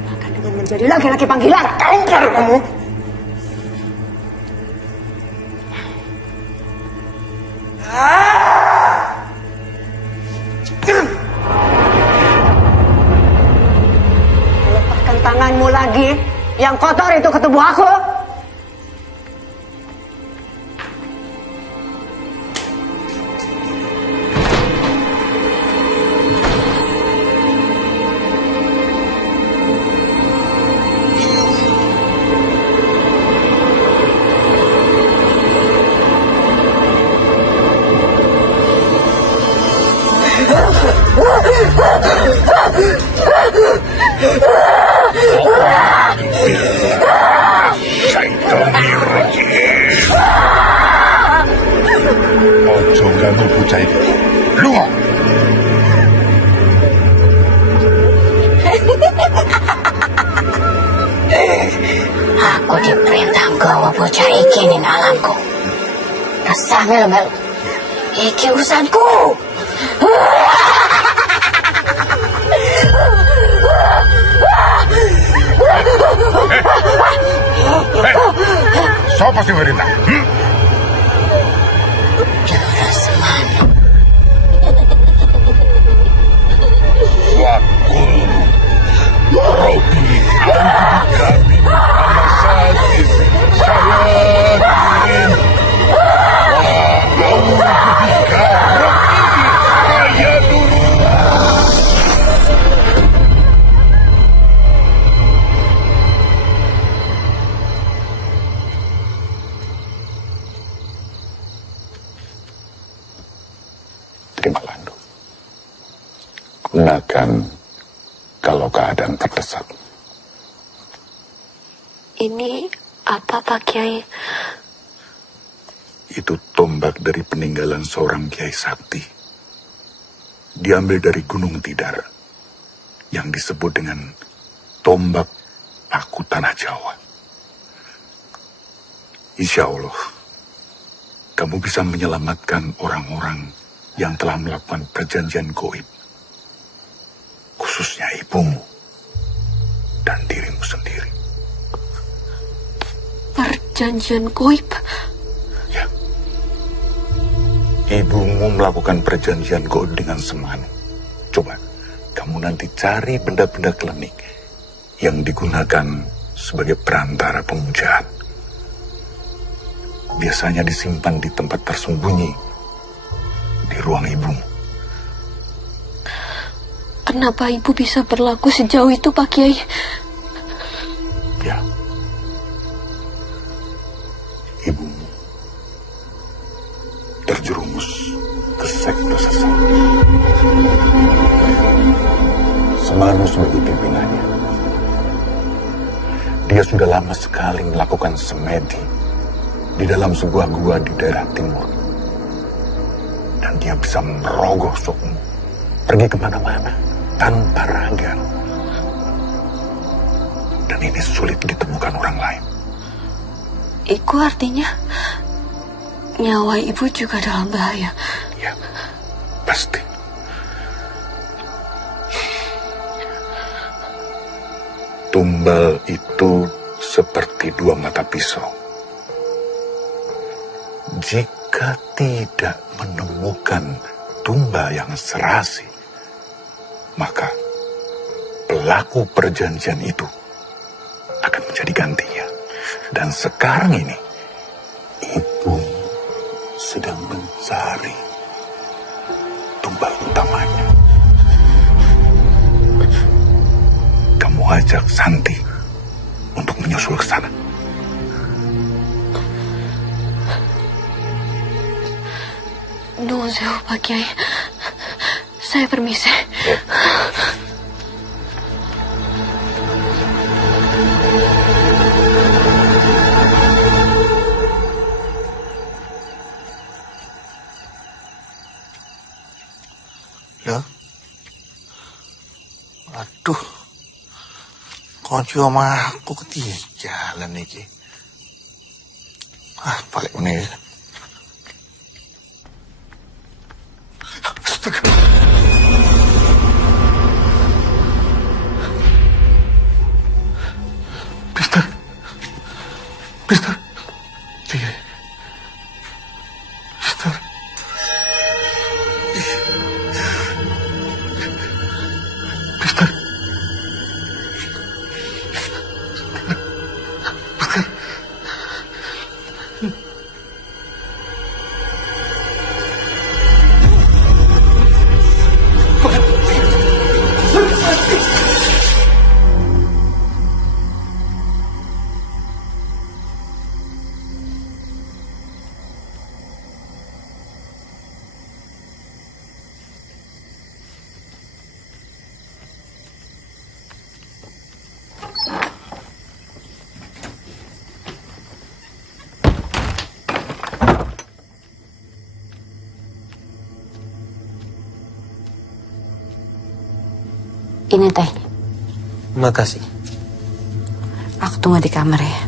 Bahkan dengan menjadi laki-laki panggilan. Counter kamu. Lepaskan tanganmu lagi. Yang kotor itu ke tubuh aku. Ojo ganggu bocah itu. Lunga. Aku diperintah nggawa bocah iki ning alamku. Resah melu-melu. Iki urusanku. Siapa sih merintah? Semanu. Wakul Robi kami amasadis sayatin Wa'audubika Robi ayaduru. Terima Landu. Gunakan kalau keadaan terdesak. Ini apa, Pak Kiai? Itu tombak dari peninggalan seorang Kiai Sakti. Diambil dari Gunung Tidar. Yang disebut dengan tombak paku tanah Jawa. Insya Allah, kamu bisa menyelamatkan orang-orang yang telah melakukan perjanjian goib. Khususnya ibumu dan dirimu sendiri. Perjanjian goib? Ya. Ibumu melakukan perjanjian goib dengan Semanu. Coba, kamu nanti cari benda-benda klinik yang digunakan sebagai perantara pemujaan. Biasanya disimpan di tempat tersembunyi di ruang ibumu. Kenapa ibu bisa berlaku sejauh itu, Pak Kiai? Ya. Ibumu terjerumus ke sekte sesat. Semanu sebagai pimpinannya. Dia sudah lama sekali melakukan semedi di dalam sebuah gua di daerah timur. Dan dia bisa merogoh sukmu pergi kemana-mana tanpa raga. Dan ini sulit ditemukan orang lain. Itu artinya nyawa ibu juga dalam bahaya. Ya, pasti. Tumbal itu seperti dua mata pisau. Jika tidak menemukan tumbal yang serasi, maka pelaku perjanjian itu akan menjadi gantinya. Dan sekarang ini, ibu sedang mencari tumbal utamanya. Kamu ajak Santi untuk menyusul ke sana. Nuhun sewu, Pak Kiai. Saya permisi. Loh? Aduh. Kunci omah aku ketinggalan iki. Balik meneh. Mister. Iya. Mister. Mister. Ini teh. Makasih. Aku tunggu di kamar ya.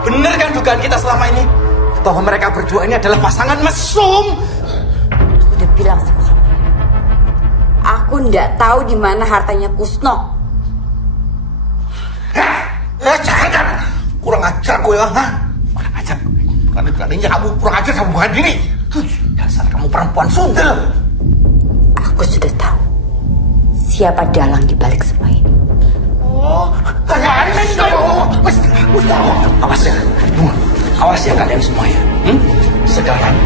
Bener kan dugaan kita selama ini? Bahwa mereka berdua ini adalah pasangan mesum. Aku udah bilang sama kamu. Aku nggak tahu di mana hartanya Kusno. Jangan. Kurang ajar gue ya. Kurang ajar. Berani-beraninya kamu kurang ajar sama Bu Handini. Dasar kamu perempuan sundel. Aku sudah tahu siapa dalang di balik semua ini. Awas ya, awas ya kalian semua ya. Sekarang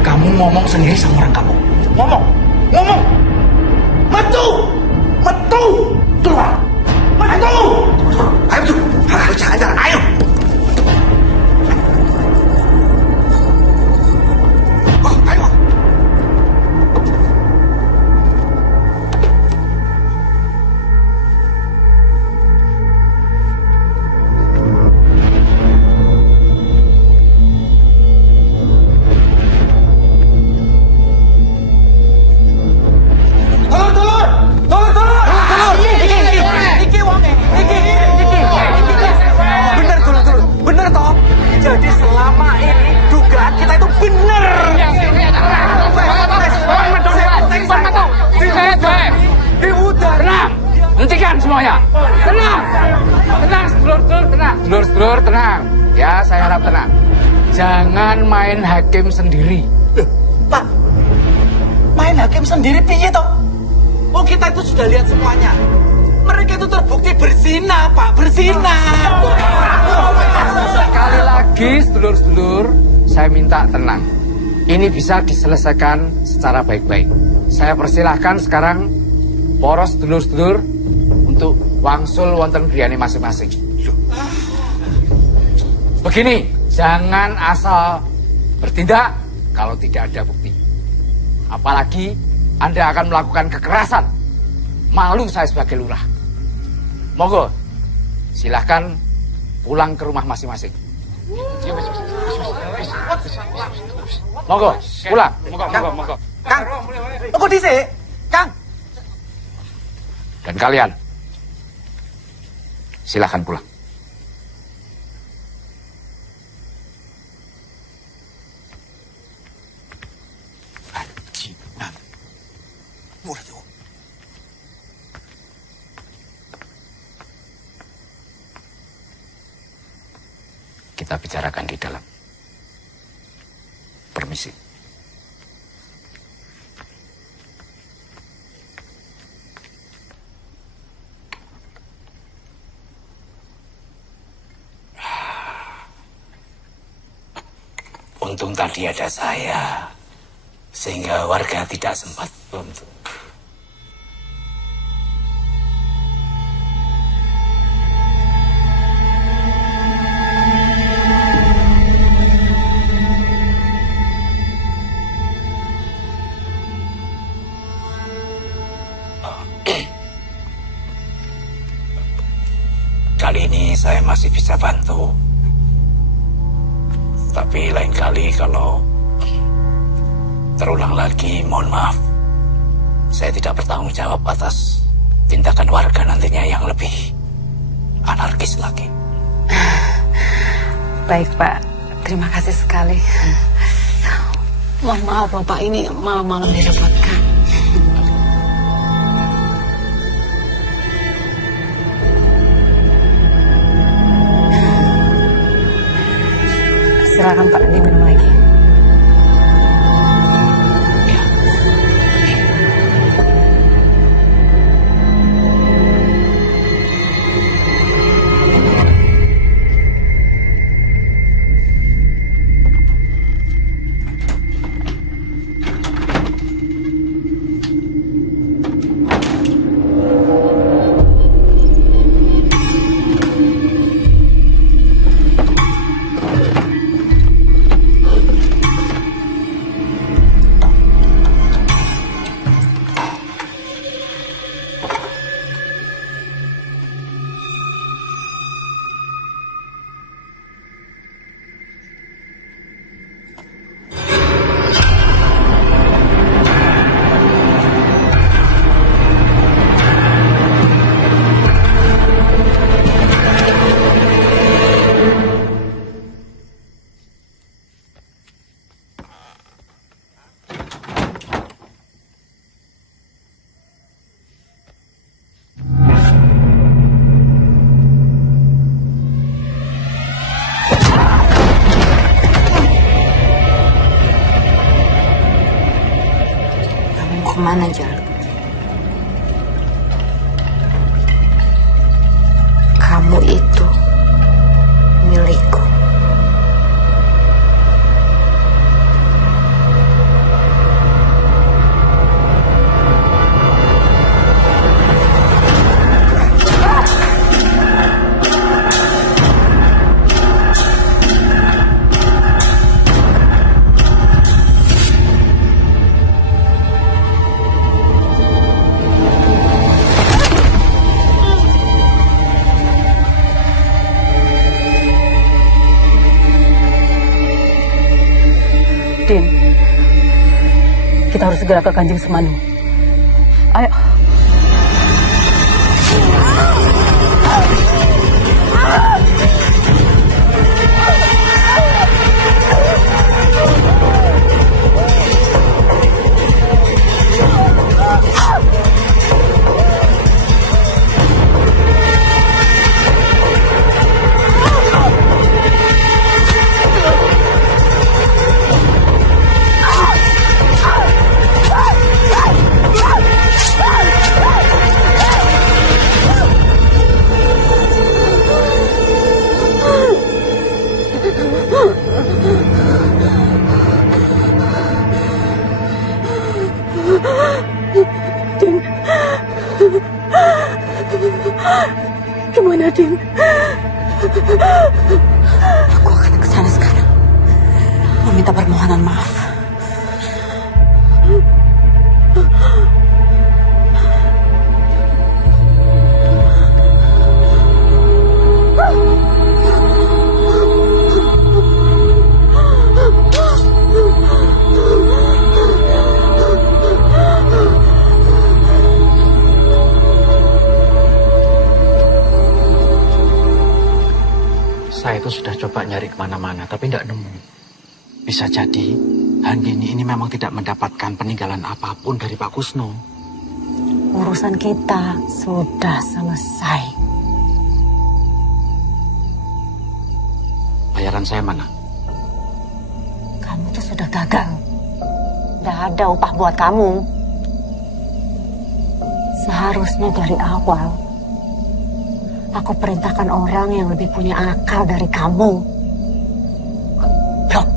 kamu ngomong sendiri sama orang kamu. Ngomong. Metu. Keluar. Metu. Ayo tuh. Jangan. Ayo. Ayo. Bener toh? Jadi selama ini dugaan kita itu bener. Tenang, hentikan semuanya. Tenang, sedulur-sedulur tenang. Ya, saya harap tenang. Jangan main hakim sendiri. Pak, main hakim sendiri piye toh? Oh, kita itu sudah lihat semuanya. Mereka itu terbukti berzina, Pak, berzina. Sekali lagi, sedulur-sedulur, saya minta tenang. Ini bisa diselesaikan secara baik-baik. Saya persilahkan sekarang poros sedulur-sedulur untuk wangsul wonten griyane masing-masing. Begini, jangan asal bertindak kalau tidak ada bukti. Apalagi Anda akan melakukan kekerasan. Malu saya sebagai lurah. Monggo, silahkan pulang ke rumah masing-masing. Monggo, pulang. Monggo. Kang, aku dhisik. Kang. Dan kalian, silahkan pulang. Kita bicarakan di dalam. Permisi. Untung tadi ada saya, sehingga warga tidak sempat untuk. Kali ini saya masih bisa bantu. Tapi lain kali kalau terulang lagi, mohon maaf. Saya tidak bertanggung jawab atas tindakan warga nantinya yang lebih anarkis lagi. Baik, Pak. Terima kasih sekali. Mohon maaf Bapak, ini malam-malam direpotkan. Silakan Pak, diminum lagi. Kemana, Jal? Kamu itu milikku. Din, kita harus segera ke Kanjeng Semanu. Ayo. Din. Gimana, Din? Aku akan ke sana sekarang. Meminta permohonan maaf. Saya itu sudah coba nyari kemana-mana, tapi tidak nemu. Bisa jadi, Handini ini memang tidak mendapatkan peninggalan apapun dari Pak Kusno. Urusan kita sudah selesai. Bayaran saya mana? Kamu tuh sudah gagal. Tidak ada upah buat kamu. Seharusnya dari awal aku perintahkan orang yang lebih punya akal dari kamu. Blok.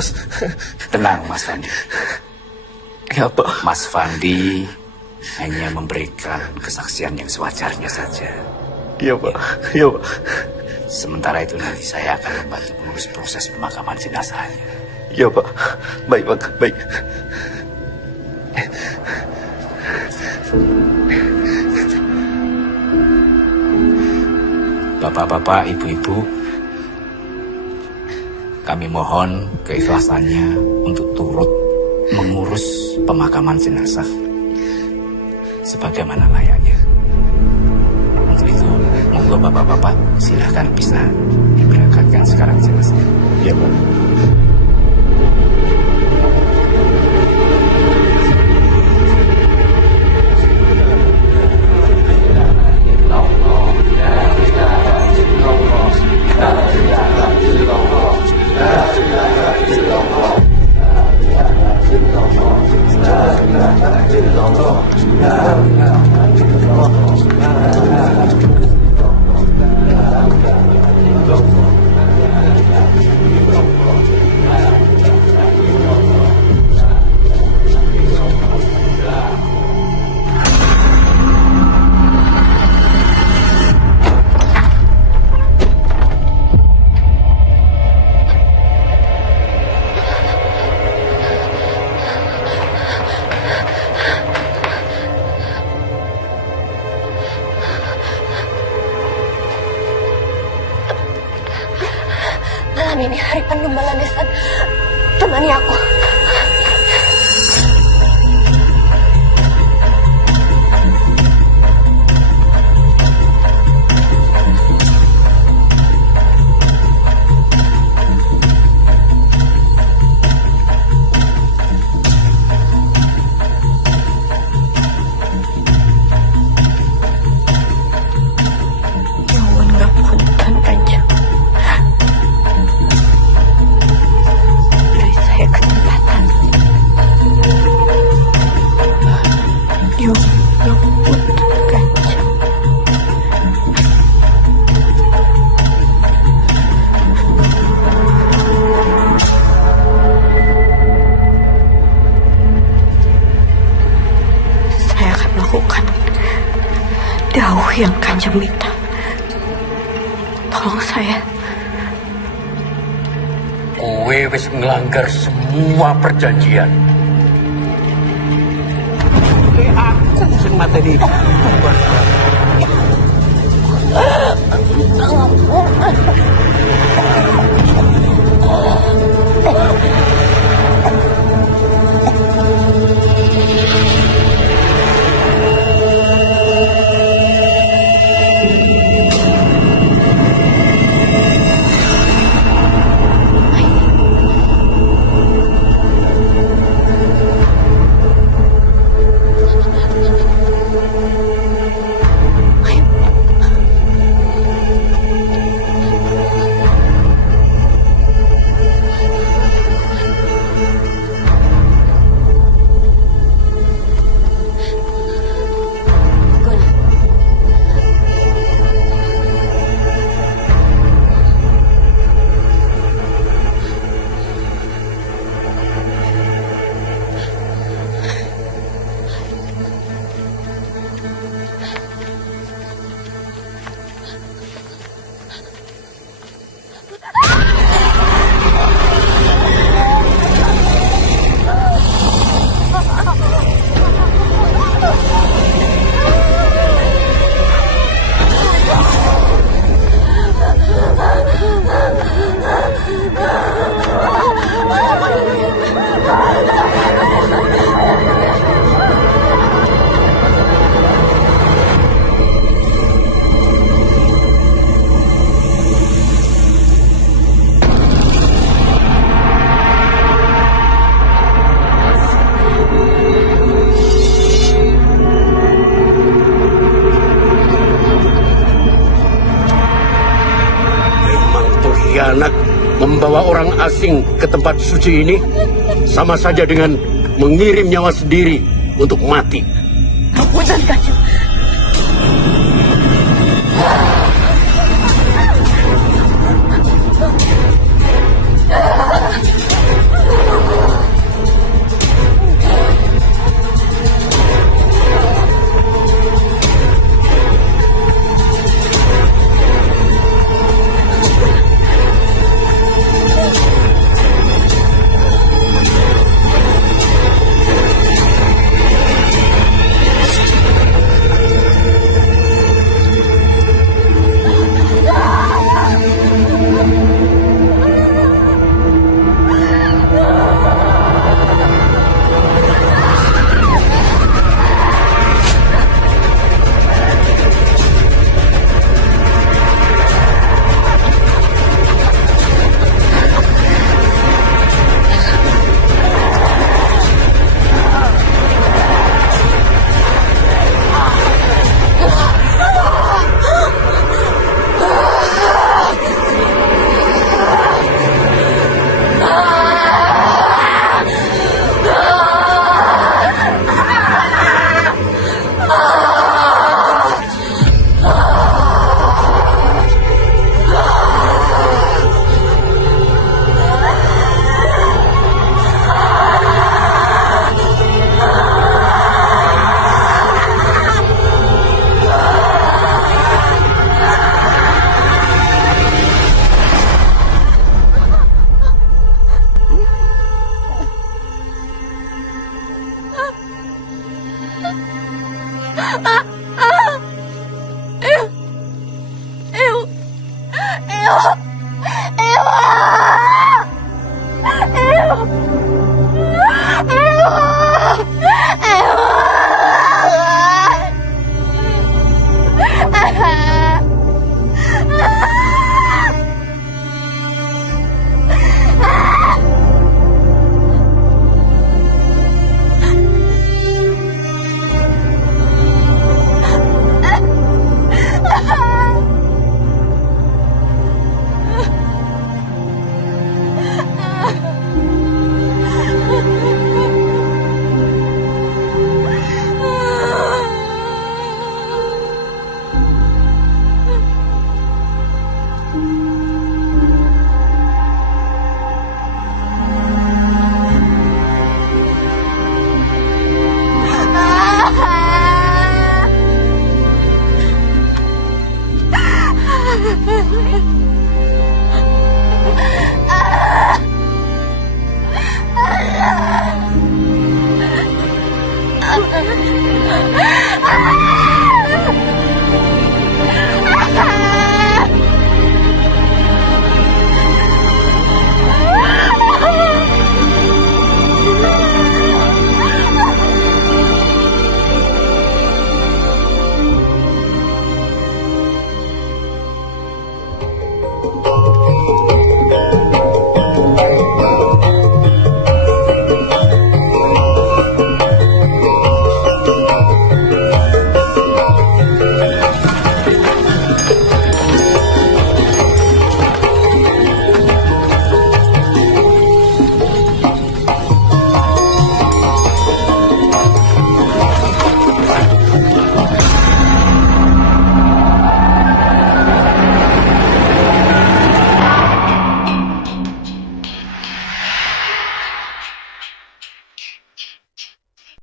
Bos. Tenang, Mas Fandi. Ya, Pak. Mas Fandi hanya memberikan kesaksian yang sewajarnya saja. Iya, Pak. Iya, Pak. Sementara itu nanti saya akan membantu mengurus proses pemakaman jenazahnya. Iya, Pak. Baik, Pak. Baik. Bapak-bapak, ibu-ibu, kami mohon keikhlasannya untuk turut mengurus pemakaman jenazah sebagaimana layaknya. Untuk itu, monggo bapak-bapak silahkan bisa diberangkatkan sekarang jenazah. Iya, Pak. Malam ini hari pengembalan Desan. Temani aku. Nyuwun ngapunten Kanjeng. Beri saya kesempatan. Nyuwun ngapunten Kanjeng. Saya akan melakukan dawuh yang Kanjeng minta. Tolong saya. Kowe wis ngelanggar semua perjanjian. Aku sing mateni. Anak membawa orang asing ke tempat suci ini sama saja dengan mengirim nyawa sendiri untuk mati. Ngapunten Kanjeng.